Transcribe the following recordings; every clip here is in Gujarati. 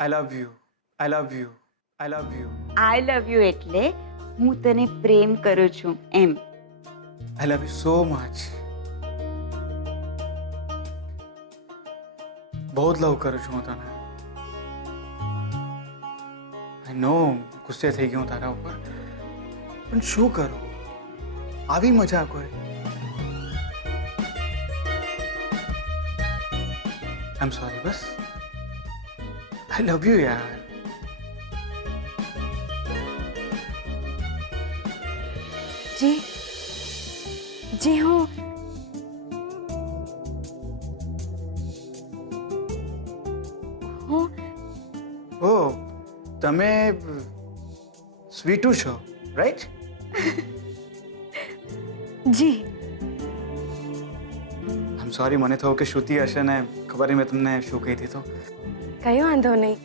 I love you, I love you, I love you, I love you એટલે હું તને પ્રેમ કરું છું એમ. આઈ લવ યુ સો મચ. બહુ જ લવ કરું છું હું તને. આઈ નો ગુસ્સે થઈ ગયો હું તારા ઉપર, પણ શું કરું, આવી મજાક હોય. આઈ am sorry, bus. I love you યાર. જી જી હું ઓ તમે સ્વીટુ છો, રાઈટ? જી આમ સોરી, મને થયું કે શ્રુતિ હશે ને ખબર નહીં મેં તમને શું કહી દીધું. કઈ વાંધો નહીં,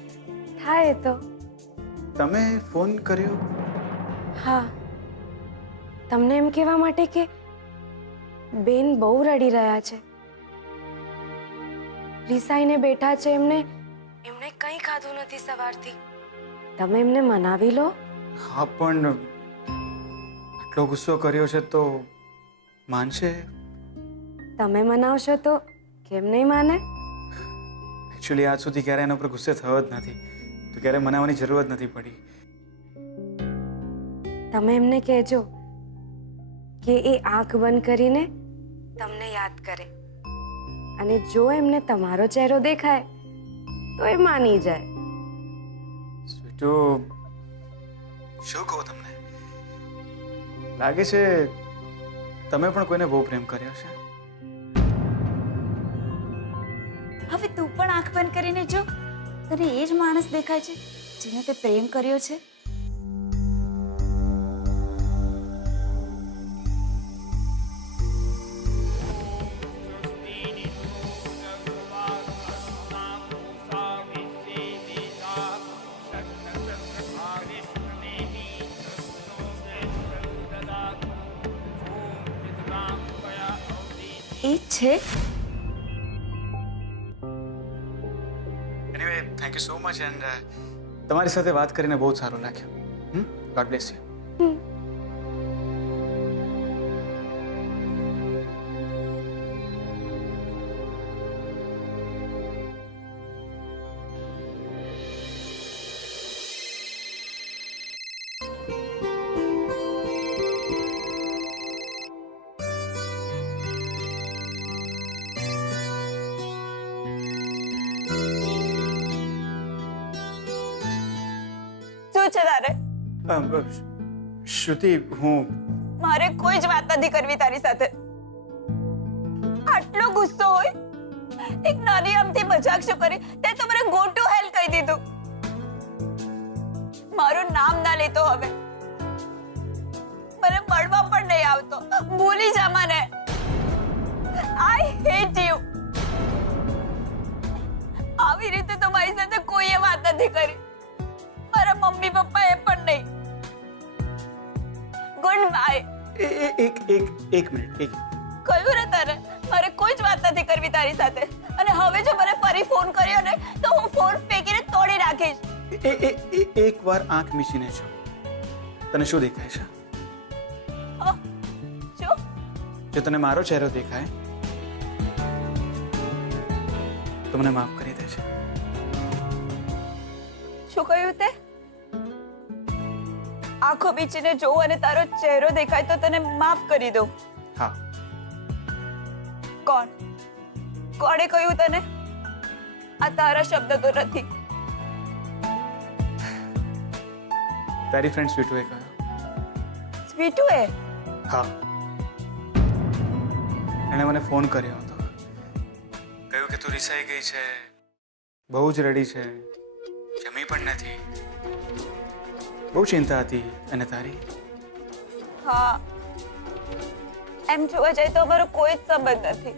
થાય એ તો. તમે ફોન કર્યો? હા, તમને એમ કહેવા માટે કે બેન બહુ રડી રહ્યા છે. રિસાઈને બેઠા છે. એમણે કંઈ ખાધું નથી સવારથી. તમે એમને મનાવી લો. હા, પણ આટલો ગુસ્સો કર્યો છે તો માનશે? તમે મનાવશો તો કેમ નહીં માને? એકચ્યુઅલી આજ સુધી ક્યારે એના પર ગુસ્સે થયો જ નથી, તો ક્યારે મનાવવાની જરૂર જ નથી પડી. તમે એમને કહેજો કે એ આંખ બંધ કરીને તમને યાદ કરે, અને જો એમને તમારો ચહેરો દેખાય તો એ માની જાય. સ્વીટુ, શું કહું તમને, લાગે છે તમે પણ કોઈને બહુ પ્રેમ કર્યો છે. હવે તું પણ આંખ બંધ કરીને જો, તને એ જ માણસ દેખાય છે જેને તે પ્રેમ કર્યો છે. એ છે. Anyway, thank you so much, and તમારી સાથે વાત કરીને બહુ જ સારું લાગ્યું. God bless you. શું છે તારે? શ્રુતિ, હું મારે કોઈ જ વાત નથી કરવી તારી સાથે. આટલો ગુસ્સો હોય? એક નાની આમથી મજાક શું કરી, તે તો મને ગો ટુ હેલ કહી દીધું. મારું નામ ના લેતો હવે. મને મળવા પણ નહીં આવતો. ભૂલી જા મને. I hate you. આવી રીતે તો મારી સાથે કોઈએ વાત નથી કરી. મારા મમ્મી પપ્પા એ પણ નહીં. Good bye. એક મિનિટ. કહ્યું ને તારે, મારે કોઈ જ વાત નથી કરવી તારી સાથે. અને હવે જો મને ફરી ફોન કર્યો ને તો હું ફોન ફેંકીને તોડી નાખીશ. એક વાર આંખ મીચીને જો, તને શું દેખાય છે? શું? જો તને મારો ચહેરો દેખાય તો મને માફ કરી દેજે. શું કહ્યું તે? આંખો બીચીને જોઉં અને તારો ચહેરો દેખાય તો તને માફ કરી દઉં? હા. કોણે કહ્યું તને? આ તારા શબ્દ તો નથી. તારી ફ્રેન્ડ સ્વીટુએ કહ્યું. સ્વીટુએ? હા, એણે મને ફોન કર્યો હતો. કહ્યું કે તું રિસાઈ ગઈ છે, બહુ જ રડી છે, જમી પણ નથી, બહુ ચિંતા હતી અને તારી. હા, એમ જોવા જાય તો અમારો કોઈ જ સંબંધ નથી,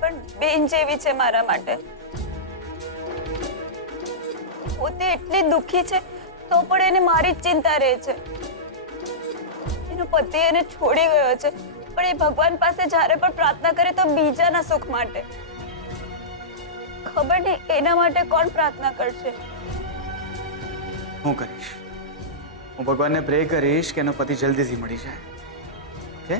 પણ બેન જેવી છે મારા માટે. પોતે એટલી દુઃખી છે તો પણ એને મારી જ ચિંતા રહે છે. એનો પતિ એને છોડી ગયો છે, પણ એ ભગવાન પાસે જ્યારે પણ પ્રાર્થના કરે તો બીજાના સુખ માટે. ખબર નહીં એના માટે કોણ પ્રાર્થના કરશે. હું કરીશ. હું ભગવાનને પ્રે કરીશ કે એનો પતિ જલ્દીથી મળી જાય. ઓકે?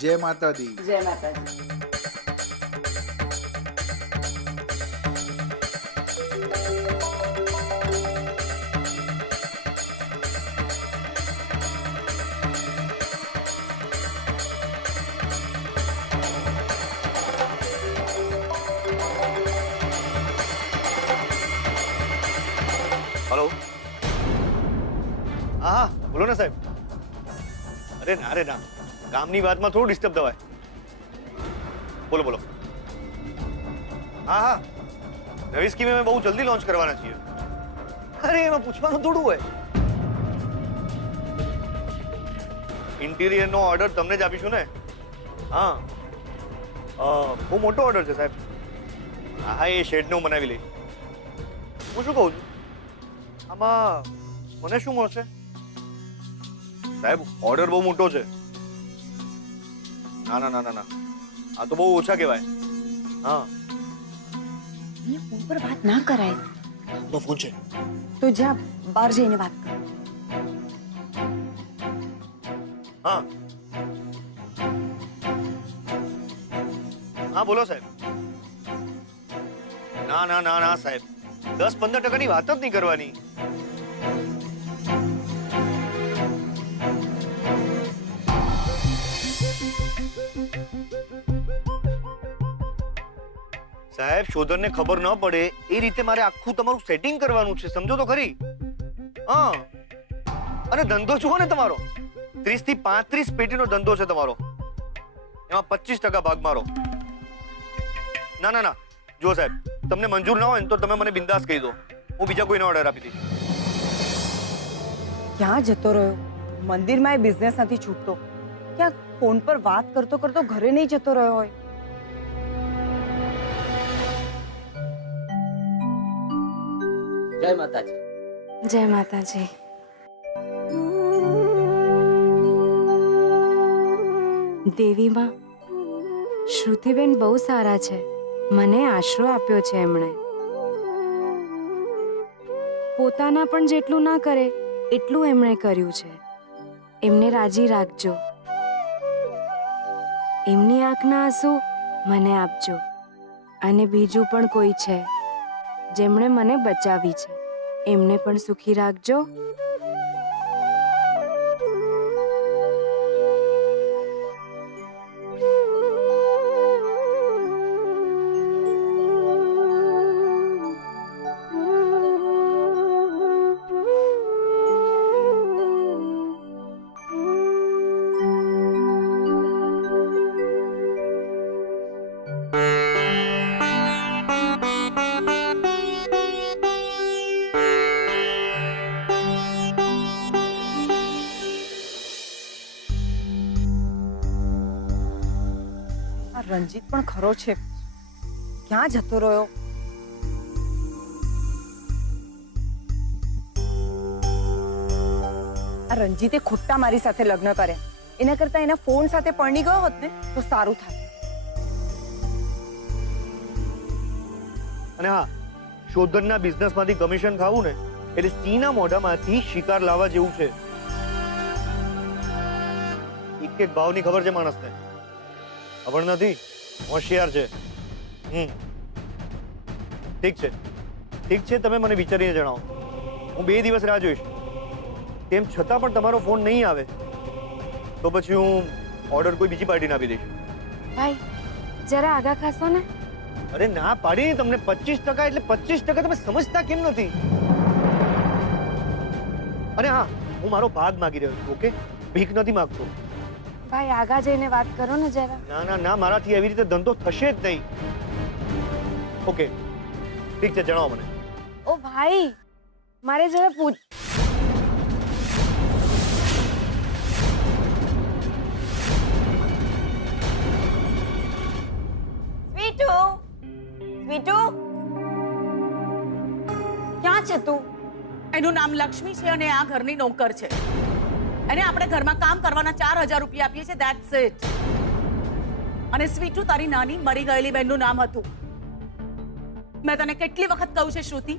જય માતા દી. જય માતાજી. हेलो हाँ बोलो ना साहब. अरे ना કામની વાતમાં થોડું ડિસ્ટર્બ થવાય. બોલો બોલો. હા નવી સ્કીમ અમે બહુ જલ્દી લોન્ચ કરવાના છીએ. અરે એમાં પૂછવાનું થોડું હોય. ઇન્ટિરિયરનો ઓર્ડર તમને જ આપીશું ને. હા બહુ મોટો ઓર્ડર છે સાહેબ. હા એ શેડને હું બનાવી લઈશ. હું શું કહું છું આમાં મને શું મળશે સાહેબ? ઓર્ડર બહુ મોટો છે. ના આ તો બહુ ઓછા કહેવાય. હા એ ફોન પર વાત ના કરાય. નો ફોન છે તો જા બહાર જઈને વાત કર. હા બોલો સાહેબ. ના સાહેબ 10-15% વાત જ નહીં કરવાની. સાહેબ શોધરને ખબર ન પડે એ રીતે મારે આખું તમારું સેટિંગ કરવાનું છે. સમજો તો ખરી. હા અને ધંધો જુઓ ને તમારો 30 થી 35 પેટીનો ધંધો છે તમારો. એમાં 25% ભાગ મારો. ના જો સાહેબ તમને મંજૂર ના હોય ને તો તમે મને બિંદાસ કહી દો. હું બીજા કોઈને ઓર્ડર આપી દઈશ. ક્યાં જતો રહ્યો? મંદિરમાં એ બિઝનેસ નથી છૂટતો. ક્યાં ફોન પર વાત કરતો કરતો ઘરે નહીં જતો રહ્યો હોય? જય માતાજી. જય માતાજી. દેવીમાં શ્રુતિબેન બહુ સારા છે. મને આશરો આપ્યો છે એમણે. પોતાના પણ જેટલું ના કરે એટલું એમણે કર્યું છે. એમને રાજી રાખજો. એમની આંખના આંસુ મને આપજો. અને બીજું પણ કોઈ છે જેમણે મને બચાવી છે, એમને પણ સુખી રાખજો. રંજીત પણ ખરો છે. ક્યાં જતો રહ્યો? આ રંજીતે ખોટા મારી સાથે લગ્ન કર્યા. એના કરતા એના ફોન સાથે પરણી ગયો હોત ને તો સારું થાય. અને હા શોધનના બિઝનેસમાંથી કમિશન ખાવું ને એટલે સિંહના મોઢામાંથી શિકાર લાવવા જેવું છે. એક ભાવની ખબર છે માણસને. ખબર નથી, હોશિયાર છે. ઠીક છે તમે મને વિચારીને જણાવો. હું 2 દિવસ રાહ જોઈશ. તેમ છતાં પણ તમારો ફોન નહીં આવે તો પછી હું ઓર્ડર કોઈ બીજી પાર્ટીને આપી દઈશ. ભાઈ જરા આગા ખાશો ને. અરે ના પાડી તમને 25% એટલે 25% તમે સમજતા કેમ નથી? અને હા હું મારો ભાગ માંગી રહ્યો છું. ઓકે ભીખ નથી માંગતો. ભાઈ આગા જઈને વાત કરો ને જરા. ના ના ના, મારાથી એવી રીતે ધંધો થશે જ નહીં. ઓકે ઠીક છે, જણાવો મને. ઓ ભાઈ મારે જરા પૂછ. સ્વીટુ, સ્વીટુ, ક્યાં છે તું? એનું નામ લક્ષ્મી છે અને આ ઘરની નોકર છે. અને આપણે ઘરમાં કામ કરવાના 4000 રૂપિયા આપીએ છીએ, ધેટ્સ ઇટ. અને સ્વીટુ તારી નાની મરી ગયેલી બહેનનું નામ હતું. મેં તને કેટલી વખત કહ્યું છે શ્રુતિ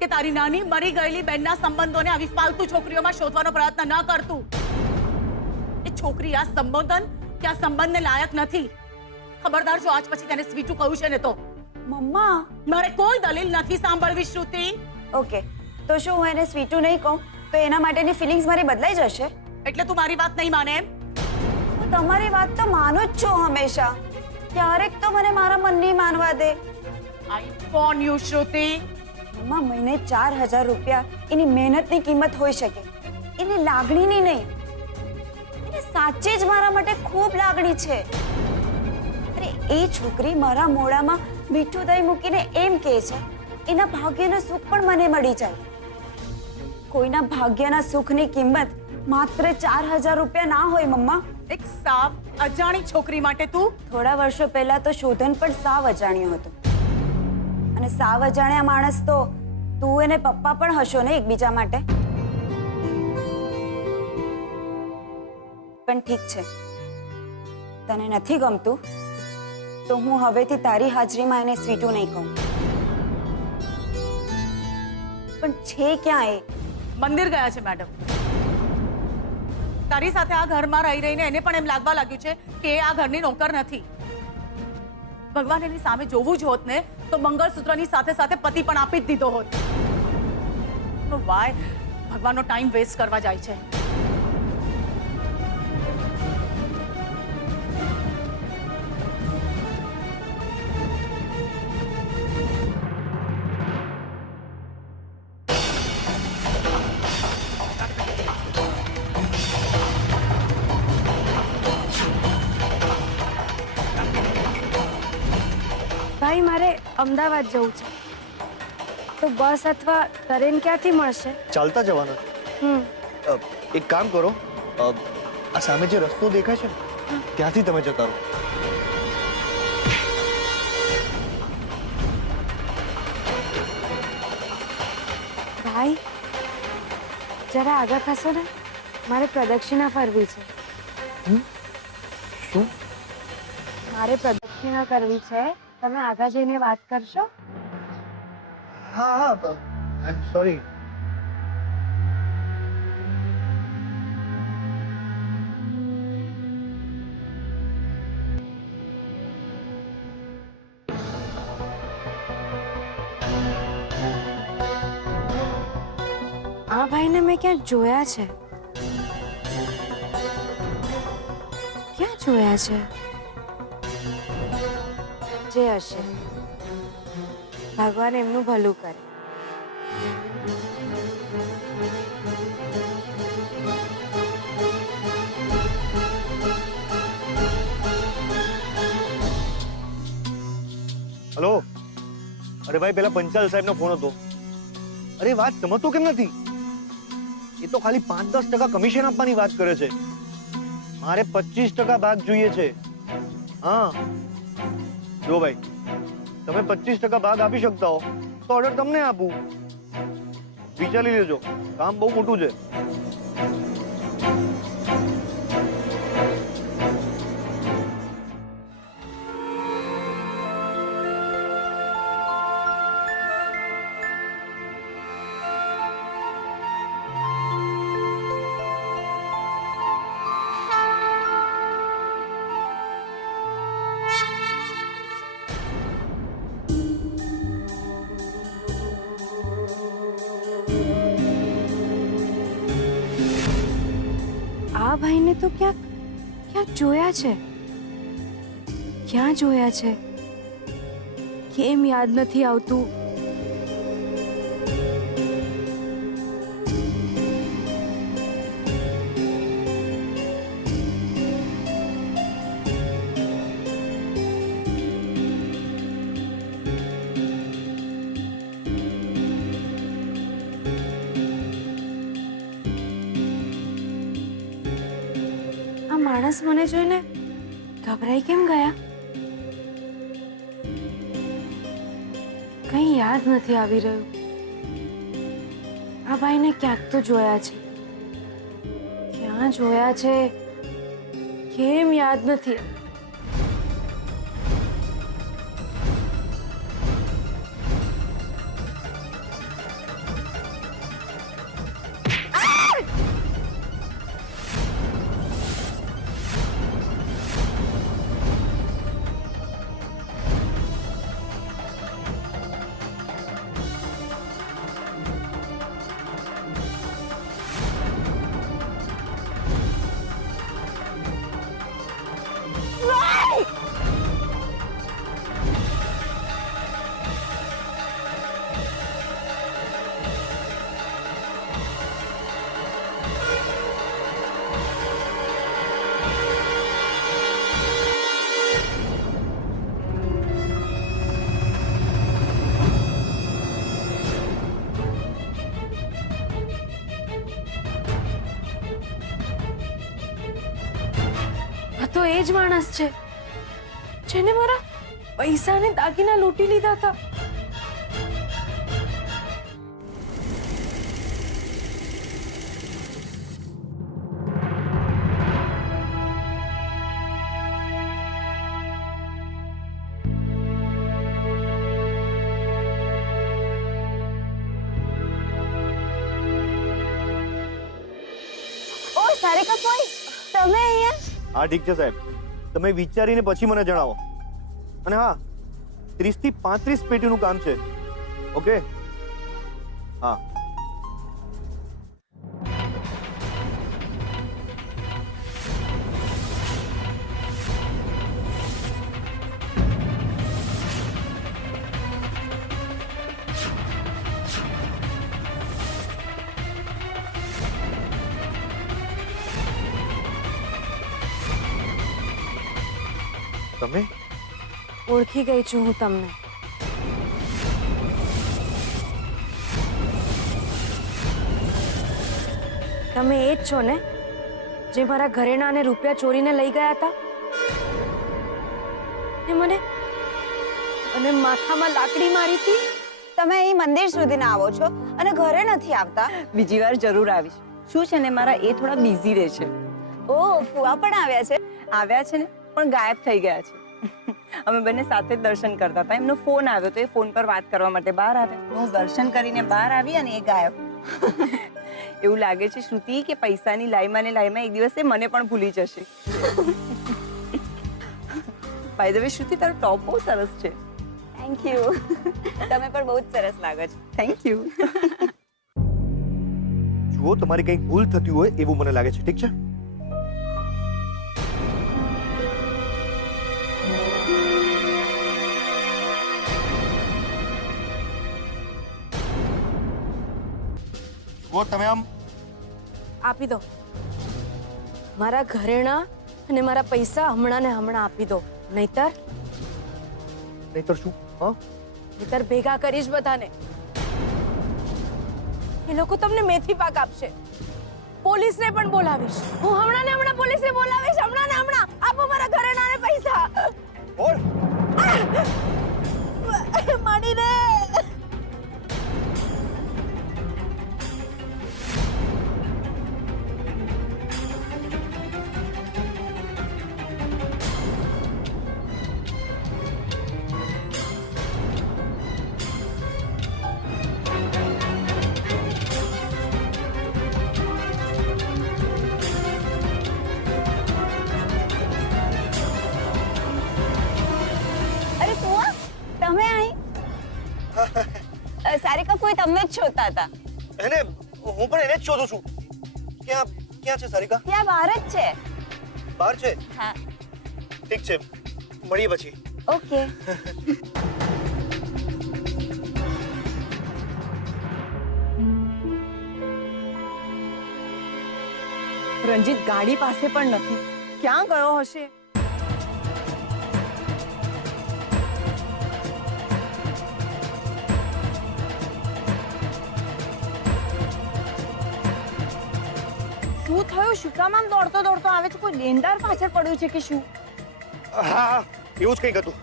કે તારી નાની મરી ગયેલી બહેનના સંબંધોને આવી ફાલતુ છોકરીઓમાં શોધવાનો પ્રયત્ન ન કરતું. એ છોકરી આ સંબોધન કે આ સંબંધને લાયક નથી. ખબરદાર જો આજ પછી તેને સ્વીટુ કહ્યું છે ને તો. મમ્મા. મારે કોઈ દલીલ નથી સાંભળવી શ્રુતિ. ઓકે, તો શું હું એને સ્વીટુ નહીં કહું તો એના માટેની ફિલિંગ્સ મારી બદલાઈ જશે? એટલે તું મારી વાત નહીં માને એમ? હું તમારી વાત તો માનું જ છું હંમેશા. ક્યારેક તો મને મારા મનની માનવા દે. આઈ વોર્ન યુ શ્રુતિ. મમ્મા, મહિને 4000 રૂપિયા એની મહેનતની કિંમત હોઈ શકે, એની લાગણીની નહીં. એને સાચે જ મારા માટે ખૂબ લાગણી છે. અરે એ છોકરી મારા મોઢામાં મીઠું દહીં મૂકીને એમ કહે છે એના ભાગ્યનું સુખ પણ મને મળી જાય. કોઈના ભાગ્યના સુખની કિંમત માત્ર 4000 રૂપિયા ના હોય મમ્મા. એક સાવ અજાણી છોકરી માટે તું થોડા વર્ષો પહેલા તો શોધન પણ સાવ અજાણ્યો હતો. અને સાવ અજાણ્યા માણસ તો તું અને પપ્પા પણ હશો ને એકબીજા માટે. પણ ઠીક છે, તને નથી ગમતું તો હું હવેથી તારી હાજરીમાં એને સ્વીટુ નહીં કહું. પણ છે ક્યાં એ? મંદિર ગયા છે મેડમ. તારી સાથે આ ઘરમાં રહી રહીને એને પણ એમ લાગવા લાગ્યું છે કે એ આ ઘરની નોકર નથી. ભગવાન એની સામે જોવું જ હોત ને તો મંગળસૂત્રની સાથે સાથે પતિ પણ આપી જ દીધો હોત. વાય ભગવાનનો ટાઈમ વેસ્ટ કરવા જાય છે. ભાઈ મારે અમદાવાદ જવું છે, તો બસ અથવા ટ્રેન ક્યાંથી મળશે? ચાલતા જવાના છે. એક કામ કરો, આ સામે જે રસ્તો દેખાય છે ને ત્યાંથી તમે જતા રહો. ભાઈ જરા આગળ ખસો ને, મારે પ્રદક્ષિણા ફરવી છે. શું? મારે પ્રદક્ષિણા કરવી છે, તમે આગળ જઈને વાત કરશો? હા હા, આઈ એમ સોરી. આ ભાઈને મેં ક્યાંક જોયા છે. ક્યાં જોયા છે? જે હશે, ભગવાન એમનું ભલું કરે. હલો, અરે ભાઈ પેલા પંચાલ સાહેબનો ફોન હતો. અરે વાત સમજતો કેમ નથી? એ તો ખાલી 5-10% કમિશન આપવાની વાત કરે છે. મારે 25% ભાગ જોઈએ છે. હા જો ભાઈ, તમે 25% ભાગ આપી શકતા હો તો ઓર્ડર તમને આપું. વિચારી લેજો, કામ બહુ મોટું છે. આ ભાઈને તો ક્યાંક ક્યાંક જોયા છે. ક્યાં જોયા છે? કેમ યાદ નથી આવતું? માણસ મને જોઈને ગભરાઈ કેમ ગયા? કંઈ યાદ નથી આવી રહ્યું. આ ભાઈને ક્યાંક તો જોયા છે. ક્યાં જોયા છે? કેમ યાદ નથી? આ તો એ જ માણસ છે જેને મારા પૈસા ને દાગીના લૂંટી લીધા હતા. ઓ સારિકા ફોઈ, તમે અહીંયા? હા ઠીક છે સાહેબ, તમે વિચારીને પછી મને જણાવો. અને હા, 30 થી 35 પેટીનું કામ છે. ઓકે? હા. તમે ઓળખી ગઈ છું હું તમને. તમે એ જ છો ને જે મારા ઘરેણા અને રૂપિયા ચોરીને લઈ ગયા હતા? ને મને માથામાં લાકડી મારી હતી. તમે અહીં મંદિર સુધી ના આવો છો અને ઘરે નથી આવતા? બીજી વાર જરૂર આવીશ. શું છે ને, મારા એ થોડા બિઝી રહે છે. ઓ ફુવા પણ આવ્યા છે? આવ્યા છે ને, પણ ગાયબ થઈ ગયા છે. અમે બંને સાથે જ દર્શન કરતા હતા. એમનો ફોન આવ્યો તો એ ફોન પર વાત કરવા માટે બહાર આવ્યા. હું દર્શન કરીને બહાર આવી અને એ ગાયબ. એવું લાગે છે શ્રુતિ કે પૈસાની લાઈમાં એક દિવસે મને પણ ભૂલી જશે. બાય ધ વે શ્રુતિ, તારો ટોપ બહુ સરસ છે. Thank you. તમે પણ બહુ જ સરસ લાગો છો. Thank you. જુઓ, તમારી કંઈક ભૂલ થતી હોય એવું મને લાગે છે. ઠીક છે? તમે આમ આપી દો. મારા ઘરેણા અને મારા પૈસા હમણાં ને હમણાં આપી દો. નહીતર શું? હા, નહીતર ભેગા કરીશ બધાને. એ લોકો તમને મેથી પાક આપશે. પોલીસને પણ બોલાવીશ. હું હમણાં ને હમણાં પોલીસને બોલાવીશ. હમણાં ને હમણાં આપો મારા ઘરેણા અને પૈસા. બોલ. મળી દે. અરે ફુવા, તમે અહીં? સારિકા ફોઈ તમને જ શોધતા હતા. એને હું પણ એને જ શોધું છું. ક્યાં ક્યાં છે સારિકા? ત્યાં બહાર જ છે. બહાર છે? હા. ઠીક છે, મળીએ પછી. ઓકે. રંજીત ગાડી પાસે પણ નથી. ક્યાં ગયો હશે? શું થયું? શું કામ આમ દોડતો દોડતો આવે છે? કોઈ લેનદાર પાછળ પડ્યું છે કે શું? હા એવું જ કંઈક હતું.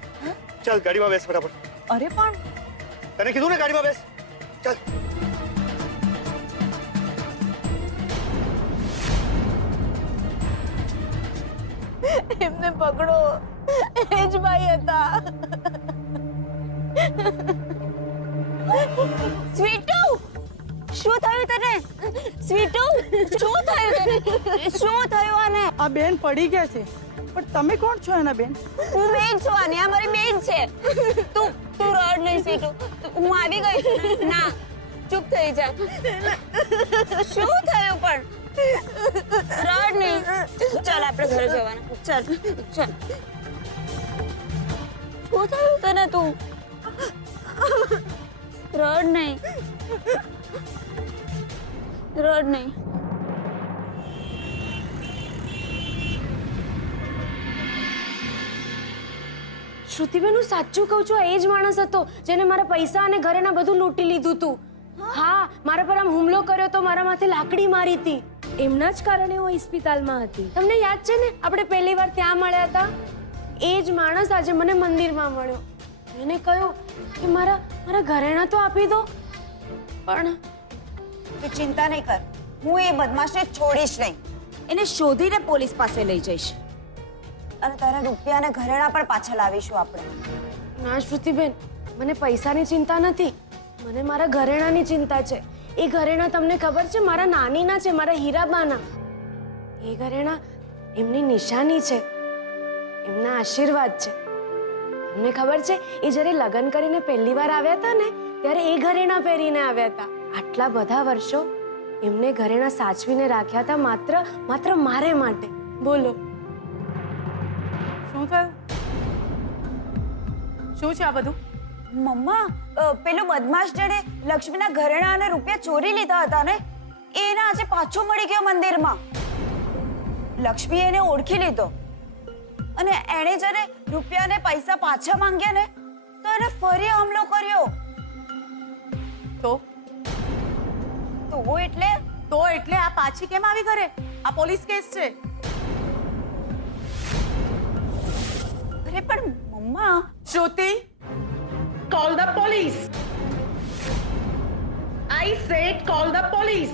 ચાલ ગાડીમાં બેસ ફટાફટ. અરે પણ તને કીધું ને ગાડીમાં બેસ. ચાલ. એમને પકડો, એ જ ભાઈ હતા. સ્વીટુ, શું થયું તને? સ્વીટુ, શું થયું તને? શું થયું આને? આ બેન પડી ગયા છે, પણ તમે કોણ છો એના બેન? હું બેન છું આની, આ મારી બેન છે. તું રડ નહીં સ્વીટુ, હું આવી ગઈ. ના, ચૂપ થઈ જા. શું થયું પણ? રડ નહીં. ચાલ આપણે ઘરે જવાના. ચાલ ચાલ. શું થયું તને? તું રડ નહીં. રડ નહીં. શ્રુતિબેન, હું સાચું કહું છું, આ એ જ માણસ હતો જેને મારા પૈસા અને ઘરેના બધું લૂંટી લીધું હતું. હા, મારા પર આમ હુમલો કર્યો તો, મારા માથે લાકડી મારી હતી. એમના જ કારણે હું હોસ્પિટલમાં હતી. તમને યાદ છે ને, આપણે પહેલી વાર ત્યાં મળ્યા હતા? એ જ માણસ આજે મને મંદિરમાં મળ્યો. એને કહ્યું કે મારા ઘરેણા તો આપી દો, પણ તું ચિંતા નહીં કર, હું એ બદમાશને છોડીશ નહીં. એને શોધીને પોલીસ પાસે લઈ જઈશ અને તારા રૂપિયા અને ઘરેણા પણ પાછા લાવીશું આપણે. ના શ્રુતિબેન, મને પૈસાની ચિંતા નથી, મને મારા ઘરેણાની ચિંતા છે. એ ઘરેણા તમને ખબર છે, મારા નાનીના છે, મારા હીરાબાના. એ ઘરેણા એમની નિશાની છે, એમના આશીર્વાદ છે. તમને ખબર છે, એ જ્યારે લગ્ન કરીને પહેલી વાર આવ્યા હતા ને, ત્યારે એ ઘરેણા પહેરીને આવ્યા હતા. આટલા બધા વર્ષો એમને ઘરેણા સાચવીને રાખ્યા હતા, માત્ર મારે માટે. બોલો, શું થયું? શું છે આ બધું? મમ્મા, પેલો બદમાશ જેણે લક્ષ્મીના ઘરેણા અને રૂપિયા ચોરી લીધા હતા ને, એને આજે પાછો મળી ગયો મંદિરમાં. લક્ષ્મીએ એને ઓળખી લીધો અને એણે જ્યારે રૂપિયા અને પૈસા પાછા માંગ્યા ને, તો એને ફરી હુમલો કર્યો. તો એટલે આ પાછી કેમ આવી ઘરે? આ પોલીસ કેસ છે. અરે પણ મમ્મા, Shruti, Call the police. I said call the police.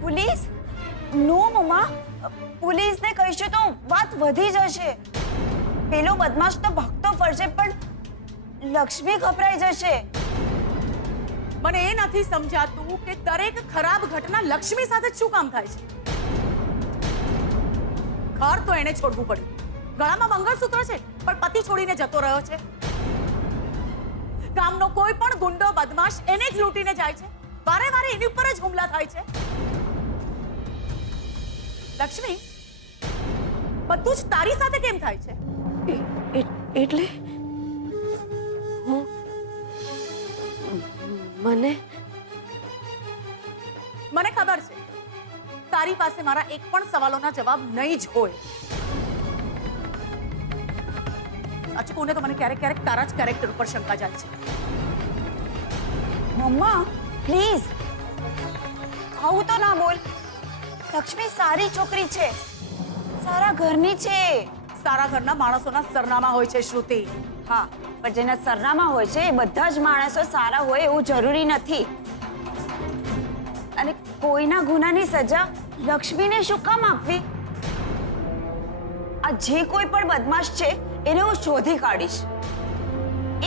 Police? No મમ્મા, પોલીસને કહીશું તો વાત વધી જશે. પેલો બદમાશ તો ભક્તો ફરશે, પણ લક્ષ્મી ગભરાઈ જશે. મને એ નથી સમજાતું કે દરેક ખરાબ ઘટના લક્ષ્મી સાથે જ શું કામ થાય છે. ઘર તો એને છોડવું પડ્યું, ગળામાં મંગળસૂત્ર છે, પણ પતિ છોડીને જતો રહ્યો છે. ગામનો કોઈ પણ ગુંડો બદમાશ એને જ લૂંટીને જાય છે. વારે વારે એની ઉપર જ હુમલા થાય છે. લક્ષ્મી, બધું જ તારી સાથે કેમ થાય છે? એટલે મને ખબર છે તારી પાસે મારા એક પણ સવાલોના જવાબ નહીં જ હોય. સાચું કહું ને તો મને ક્યારેક ક્યારેક તારા જ કેરેક્ટર ઉપર શંકા જાય છે. મમ્મા પ્લીઝ, આવું તો ના બોલ. લક્ષ્મી સારી છોકરી છે, સારા ઘરની છે. સારા ઘરના માણસોના સરનામા હોય છે શ્રુતિ. હા, પણ જેના સરનામા હોય છે એ બધા જ માણસો સારા હોય એવું જરૂરી નથી. અને કોઈના ગુનાની સજા લક્ષ્મીને શું કામ આપવી? આ જે કોઈ પણ બદમાશ છે એને હું શોધી કાઢીશ.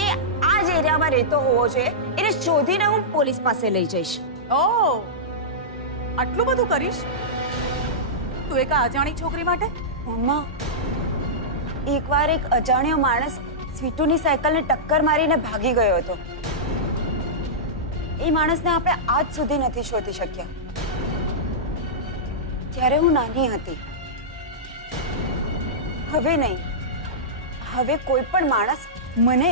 એ આ જ એરિયામાં રહેતો હોવો જોઈએ. એને શોધીને હું પોલીસ પાસે લઈ જઈશ. ઓહ, આટલું બધું કરીશ તું એક અજાણી છોકરી માટે? મમ્મા, એકવાર એક અજાણ્યો માણસ સ્વીટુની સાયકલને ટક્કર મારીને ભાગી ગયો હતો. એ માણસને આપણે આજ સુધી નથી શોધી શક્યા. ત્યારે હું નાની હતી. હવે નહીં, હવે કોઈ પણ માણસ મને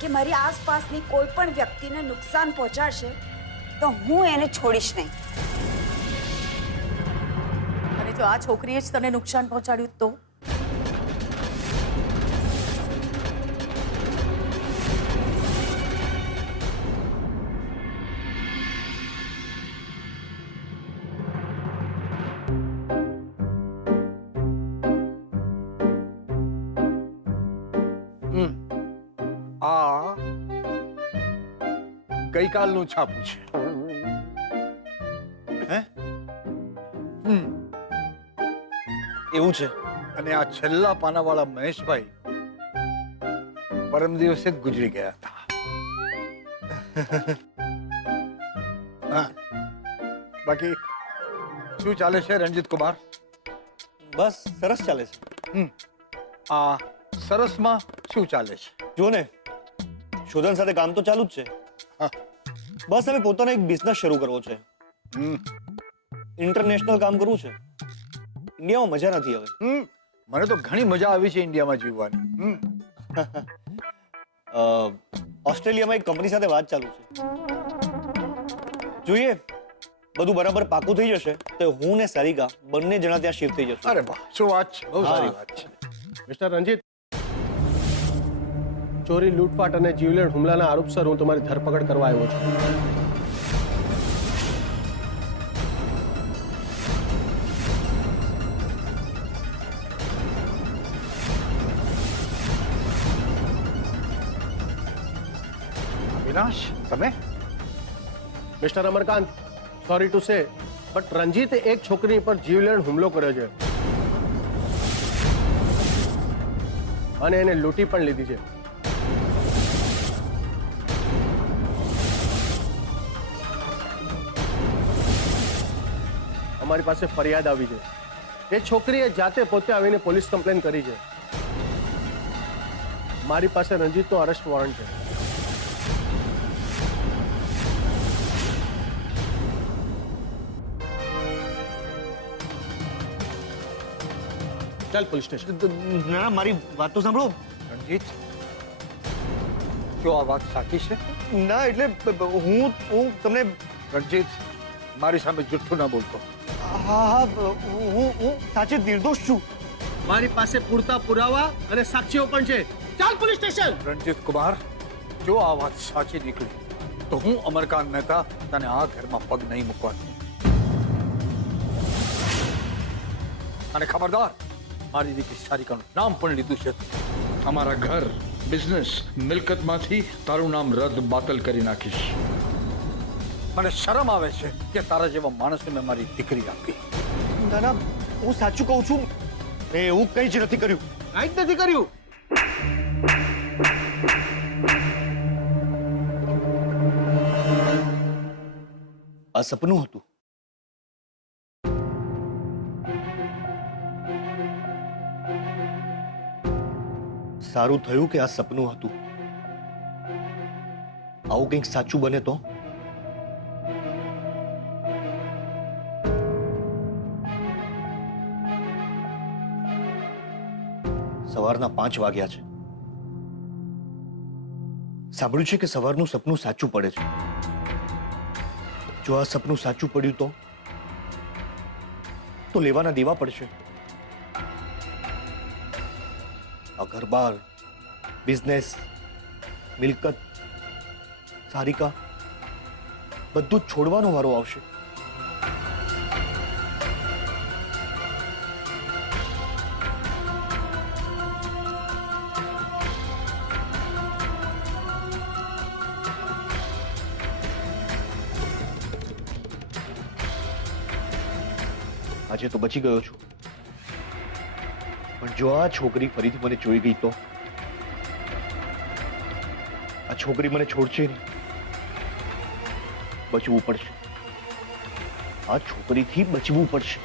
કે મારી આસપાસની કોઈ પણ વ્યક્તિને નુકસાન પહોંચાડશે તો હું એને છોડીશ નહીં. અને જો આ છોકરીએ જ તને નુકસાન પહોંચાડ્યું તો? ગઈકાલનું છાપું છે. હે હમ. એવું છે? અને આ છેલ્લા પાનાવાળા મહેશભાઈ પરમ દિવસે જ ગુજરી ગયા હતા. હા, બાકી શું ચાલે છે રણજીત કુમાર? બસ સરસ ચાલે છે. આ સરસમાં શું ચાલે છે? જો ને, શોધન સાથે કામ તો ચાલુ જ છે. હા. બસ હવે પોતાનો એક બિઝનેસ શરૂ કરવો છે. ઇન્ટરનેશનલ કામ કરવું છે. ઇન્ડિયામાં મજા નથી હવે. મને તો ઘણી મજા આવી છે ઇન્ડિયામાં જીવવાની. ઓસ્ટ્રેલિયામાં એક કંપની સાથે વાત ચાલુ છે. જોઈએ, બધું બરાબર પાકું થઈ જશે તો હું ને સારિકા બંને જણા ત્યાં શિફ્ટ થઈ જશું. અરે વાહ, શું વાત છે, બહુ સારી વાત છે. મિસ્ટર રંજીત, ચોરી, લૂંટફાટ અને જીવલેણ હુમલાના આરોપસર હું તમારી ધરપકડ કરવા આવ્યો છું. અવિનાશ, તમે? Mister Amarkant, sorry to say but રંજીતે એક છોકરી પર જીવલેણ હુમલો કર્યો છે અને એને લૂંટી પણ લીધી છે. અમારી પાસે ફરિયાદ આવી છે. એ છોકરીએ જાતે પોતે આવીને પોલીસ કમ્પ્લેન કરી છે. મારી પાસે રંજીતનો અરેસ્ટ વોરંટ છે. ચાલ પોલીસ સ્ટેશન. ના, મારી વાત તો સાંભળો. રણજીત, શું આ વાત સાચી છે? ના, એટલે હું તમને રણજીત, મારી સામે જુઠ્ઠું ના બોલતો. હા, હું સાચે નિર્દોષ છું. મારી પાસે પૂરતા પુરાવા અને સાક્ષીઓ પણ છે. ચાલ પોલીસ સ્ટેશન. રણજીત કુમાર, જો આ વાત સાચી નીકળી તો હું અમરકાંત મહેતા તને આ ઘરમાં પગ નહીં મૂકવા દઉં. અને ખબરદાર, મારી દીકરી સારિકાનું નામ પણ લીધું છે. અમારા ઘર, બિઝનેસ, મિલકતમાંથી તારું નામ રદ બાતલ કરી નાખીશ. મને શરમ આવે છે કે તારા જેવા માણસને મેં મારી દીકરી આપી. ના ના, હું સાચું કહું છું. મેં એવું કંઈ જ નથી કર્યું. કાંઈ જ નથી કર્યું. આ સપનું હતું. સારું થયું કે આ સપનું હતું. આવું કંઈક સાચું બને તો સવારના 5 વાગ્યા છે. સાંભળ્યું છે કે સવારનું સપનું સાચું પડે છે. જો આ સપનું સાચું પડ્યું તો લેવાના દેવા પડશે. આ ઘર-બાર, બિઝનેસ, મિલકત, સારિકા બધું જ છોડવાનો વારો આવશે. આજે તો બચી ગયો છું, પણ જો આ છોકરી ફરીથી મને જોઈ ગઈ તો? આ છોકરી મને છોડશે નહીં. બચવું પડશે. આ છોકરીથી બચવું પડશે.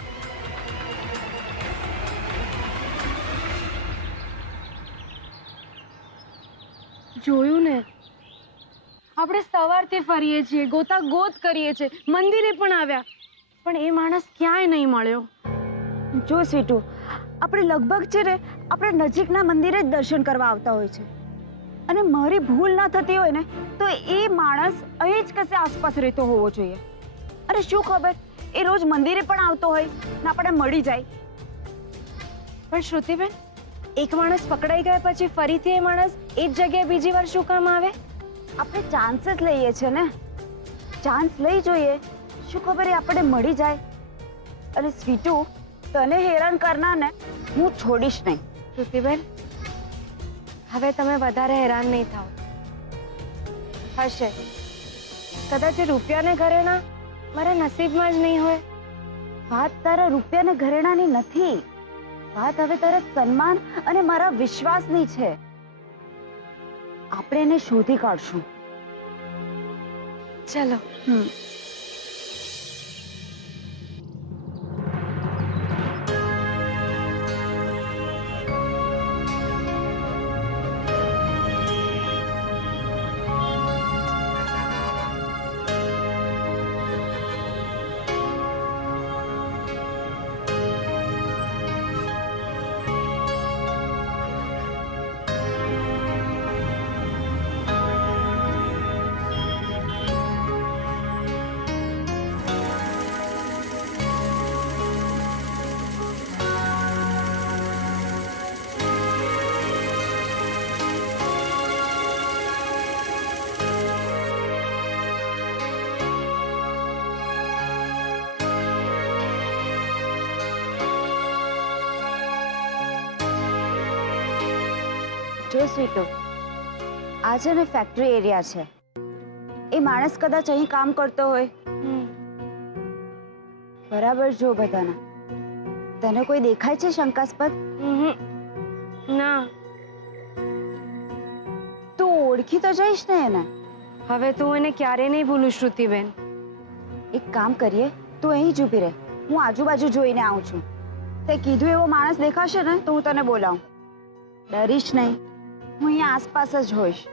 જોયું ને, આપણે સવારથી ફરીએ છીએ, ગોતા ગોત કરીએ છીએ, મંદિરે પણ આવ્યા, પણ એ માણસ ક્યાંય નહીં મળ્યો. જો સ્વીટુ, આપણે લગભગ છે ને આપણે નજીકના મંદિરે જ દર્શન કરવા આવતા હોય છે, અને મારી ભૂલ ના થતી હોય ને તો એ માણસ અહીં જ કશે આસપાસ રહેતો હોવો જોઈએ. અરે શું ખબર, એ રોજ મંદિરે પણ આવતો હોય ને આપણને મળી જાય. પણ શ્રુતિબેન, એક માણસ પકડાઈ ગયા પછી ફરીથી એ માણસ એ જ જગ્યાએ બીજી વાર શું કામ આવે? આપણે ચાન્સ જ લઈએ છે ને, ચાન્સ લઈ જોઈએ. શું ખબર એ આપણને મળી જાય. અને સ્વીટુ, તને હેરાન કરનારને હું છોડીશ નહીં. શ્રુતિબેન, હવે તમે વધારે હેરાન નહીં થાઓ. હશે કદાચ એ રૂપિયાને ઘરેણા મારા નસીબમાં જ નહીં હોય. વાત તારા રૂપિયા ને ઘરેણાની નથી, વાત હવે તારા સન્માન અને મારા વિશ્વાસની છે. આપણે એને શોધી કાઢશું. ચલો. જો સ્વીટુ, આ છે ને ફેક્ટરી એરિયા છે. એ માણસ કદાચ અહીં કામ કરતો હોય. બરાબર જો બધાના. તને કોઈ દેખાય છે શંકાસ્પદ? ના. તું ઓળખી તો જઈશ ને એને. હવે તું એને ક્યારે નહીં ભૂલું શ્રુતિબેન. એક કામ કરીએ, તું અહીં જ ઊભી રહે, હું આજુબાજુ જોઈને આવું છું. તે કીધું એવો માણસ દેખાશે ને તો હું તને બોલાવું. ડરીશ નહીં, હું અહીંયા આસપાસ જ હોઈશ.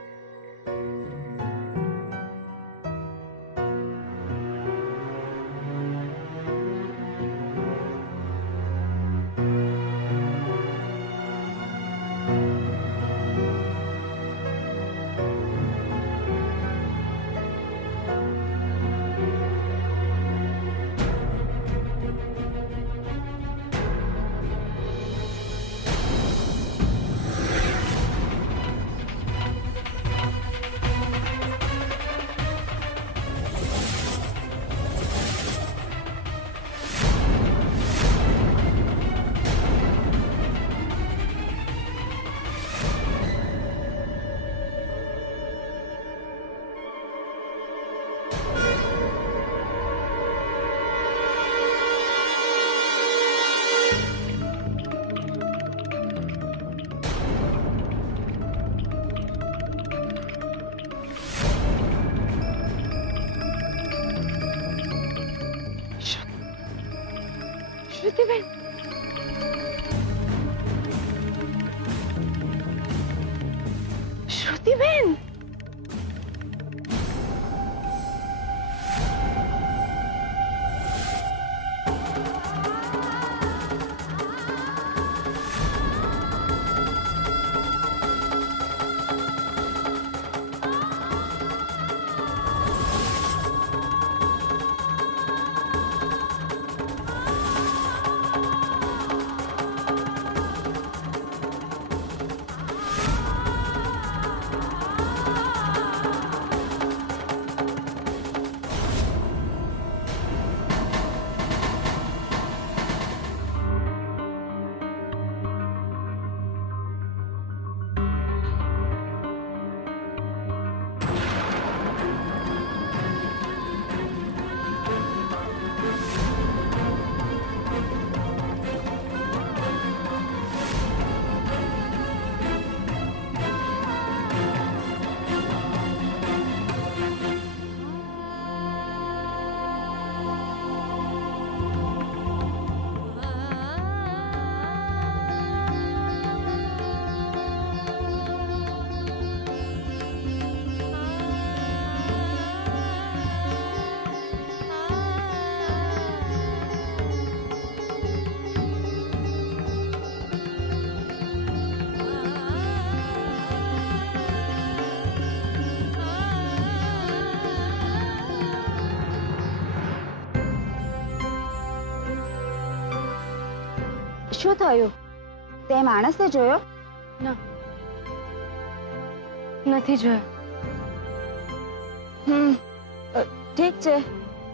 શ્રુતિબેન, શ્રુતિબેન, શું થયું? તે માણસને જોયો? ના, નથી જોયો. ઠીક છે,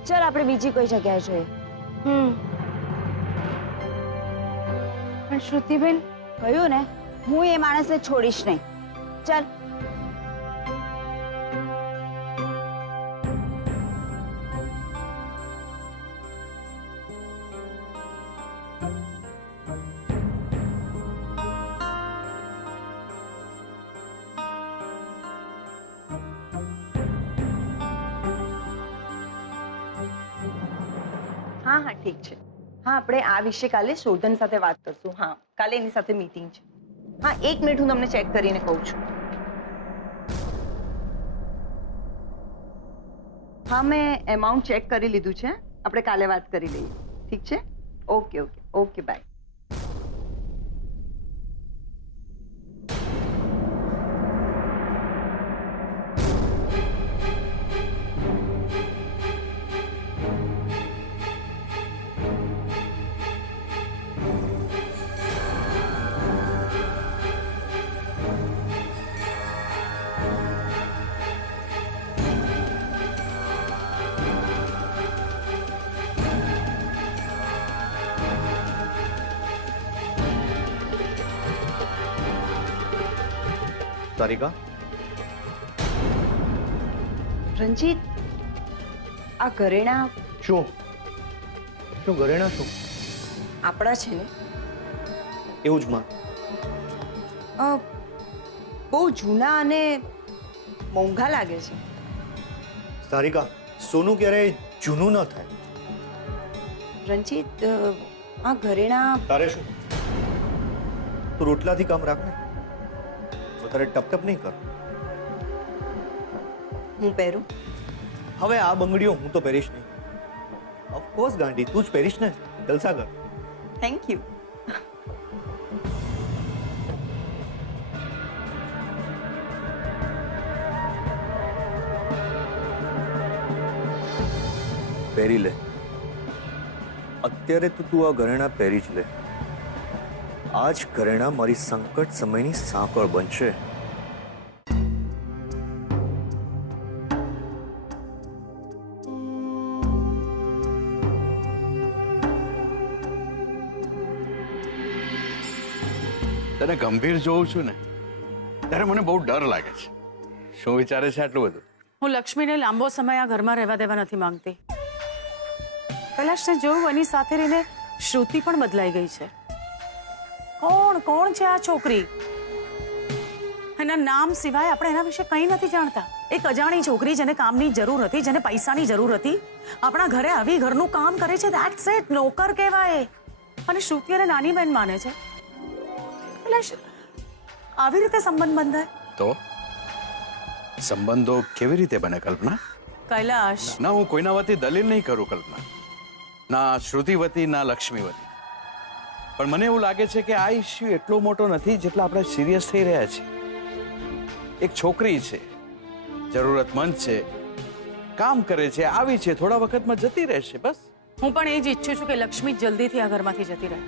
ચાલ આપણે બીજી કોઈ જગ્યાએ જોઈએ. પણ શ્રુતિબેન, કહ્યું ને, હું એ માણસને છોડીશ નહીં. ચાલ. હા હા ઠીક છે. હા આપણે આ વિશે કાલે શોધન સાથે વાત કરશું. હા કાલે એની સાથે મીટિંગ છે. હા 1 મિનિટ હું તમને ચેક કરીને કહું છું. હા મેં એમાઉન્ટ ચેક કરી લીધું છે. આપણે કાલે વાત કરી લઈએ. ઠીક છે? Okay okay okay bye. Sarika, Ranjit આ ઘરેણા શું શું ઘરેણા શું? આપણા છે ને એવું જ માં. બહુ જૂના અને મોંઘા લાગે છે. સારિકા, સોનું ક્યારેય જૂનું ન થાય. રંજીત આ ઘરેણા તારે શું? તું રોટલાથી કામ રાખ ને, વધારે ટપ નહીં કર. હું પહેરું? હવે આ બંગડીઓ હું તો પહેરીશ નહીં. ઓફકોર્સ ગાંડી, તું જ પહેરીશ ને. જલસા કર. Thank you. પહેરી લે. અત્યારે તો તું આ ઘરેણા પહેરી જ લે. આ જ ઘરેણા મારી સંકટ સમયની સાંકળ બનશે. તને ગંભીર જોઉં છું ને ત્યારે મને બહુ ડર લાગે છે. શું વિચારે છે આટલું બધું? હું લક્ષ્મીને લાંબો સમય આ ઘરમાં રહેવા દેવા નથી માંગતી. કૈલાશને જોયું એની સાથે રહીને શ્રુતિ પણ બદલાઈ ગઈ છે. કોણ છે આ છોકરી? એના નામ સિવાય આપણે એના વિશે કંઈ નથી જાણતા. એક અજાણી છોકરી જેને કામની જરૂર હતી, જેને પૈસાની જરૂર હતી, આપણા ઘરે આવી ઘરનું કામ કરે છે. That's it. નોકર કહેવાય. અને શ્રુતિ અને નાની બહેન માને છે. કૈલાશ, આવી રીતે સંબંધ બંધાય? તો સંબંધો કેવી રીતે બને કલ્પના? કૈલાશ, ના, હું કોઈના વતી દલીલ નહીં કરું કલ્પના, ના શ્રુતિ વતી ના લક્ષ્મી વતી. પણ મને એવું લાગે છે કે આ ઇશ્યુ એટલો મોટો નથી જેટલા આપણે સિરિયસ થઈ રહ્યા છીએ. એક છોકરી છે, જરૂરતમંદ છે, કામ કરે છે, આવી છે, થોડા વખતમાં જતી રહેશે. બસ હું પણ એ જ ઈચ્છું છું કે લક્ષ્મી જલ્દીથી આ ઘરમાંથી જતી રહે.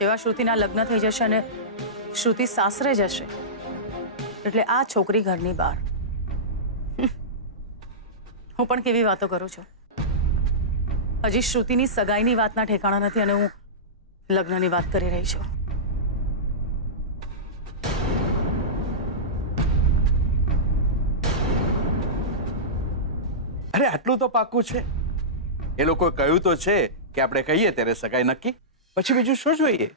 જેવા શ્રુતિના લગ્ન થઈ જશે અને શ્રુતિ સાસરે જશે એટલે આ છોકરી ઘરની બહાર. હું પણ કેવી વાતો કરું છું. હજી શ્રુતિની સગાઈની વાતના ઠેકાણા નથી અને હું લગ્નની વાત કરી રહી છું. અરે આટલું તો પાક્કું છે. એ લોકોએ કહ્યું તો છે કે આપણે કહીએ ત્યારે સગાઈ નક્કી, પછી બીજું શું જોઈએ?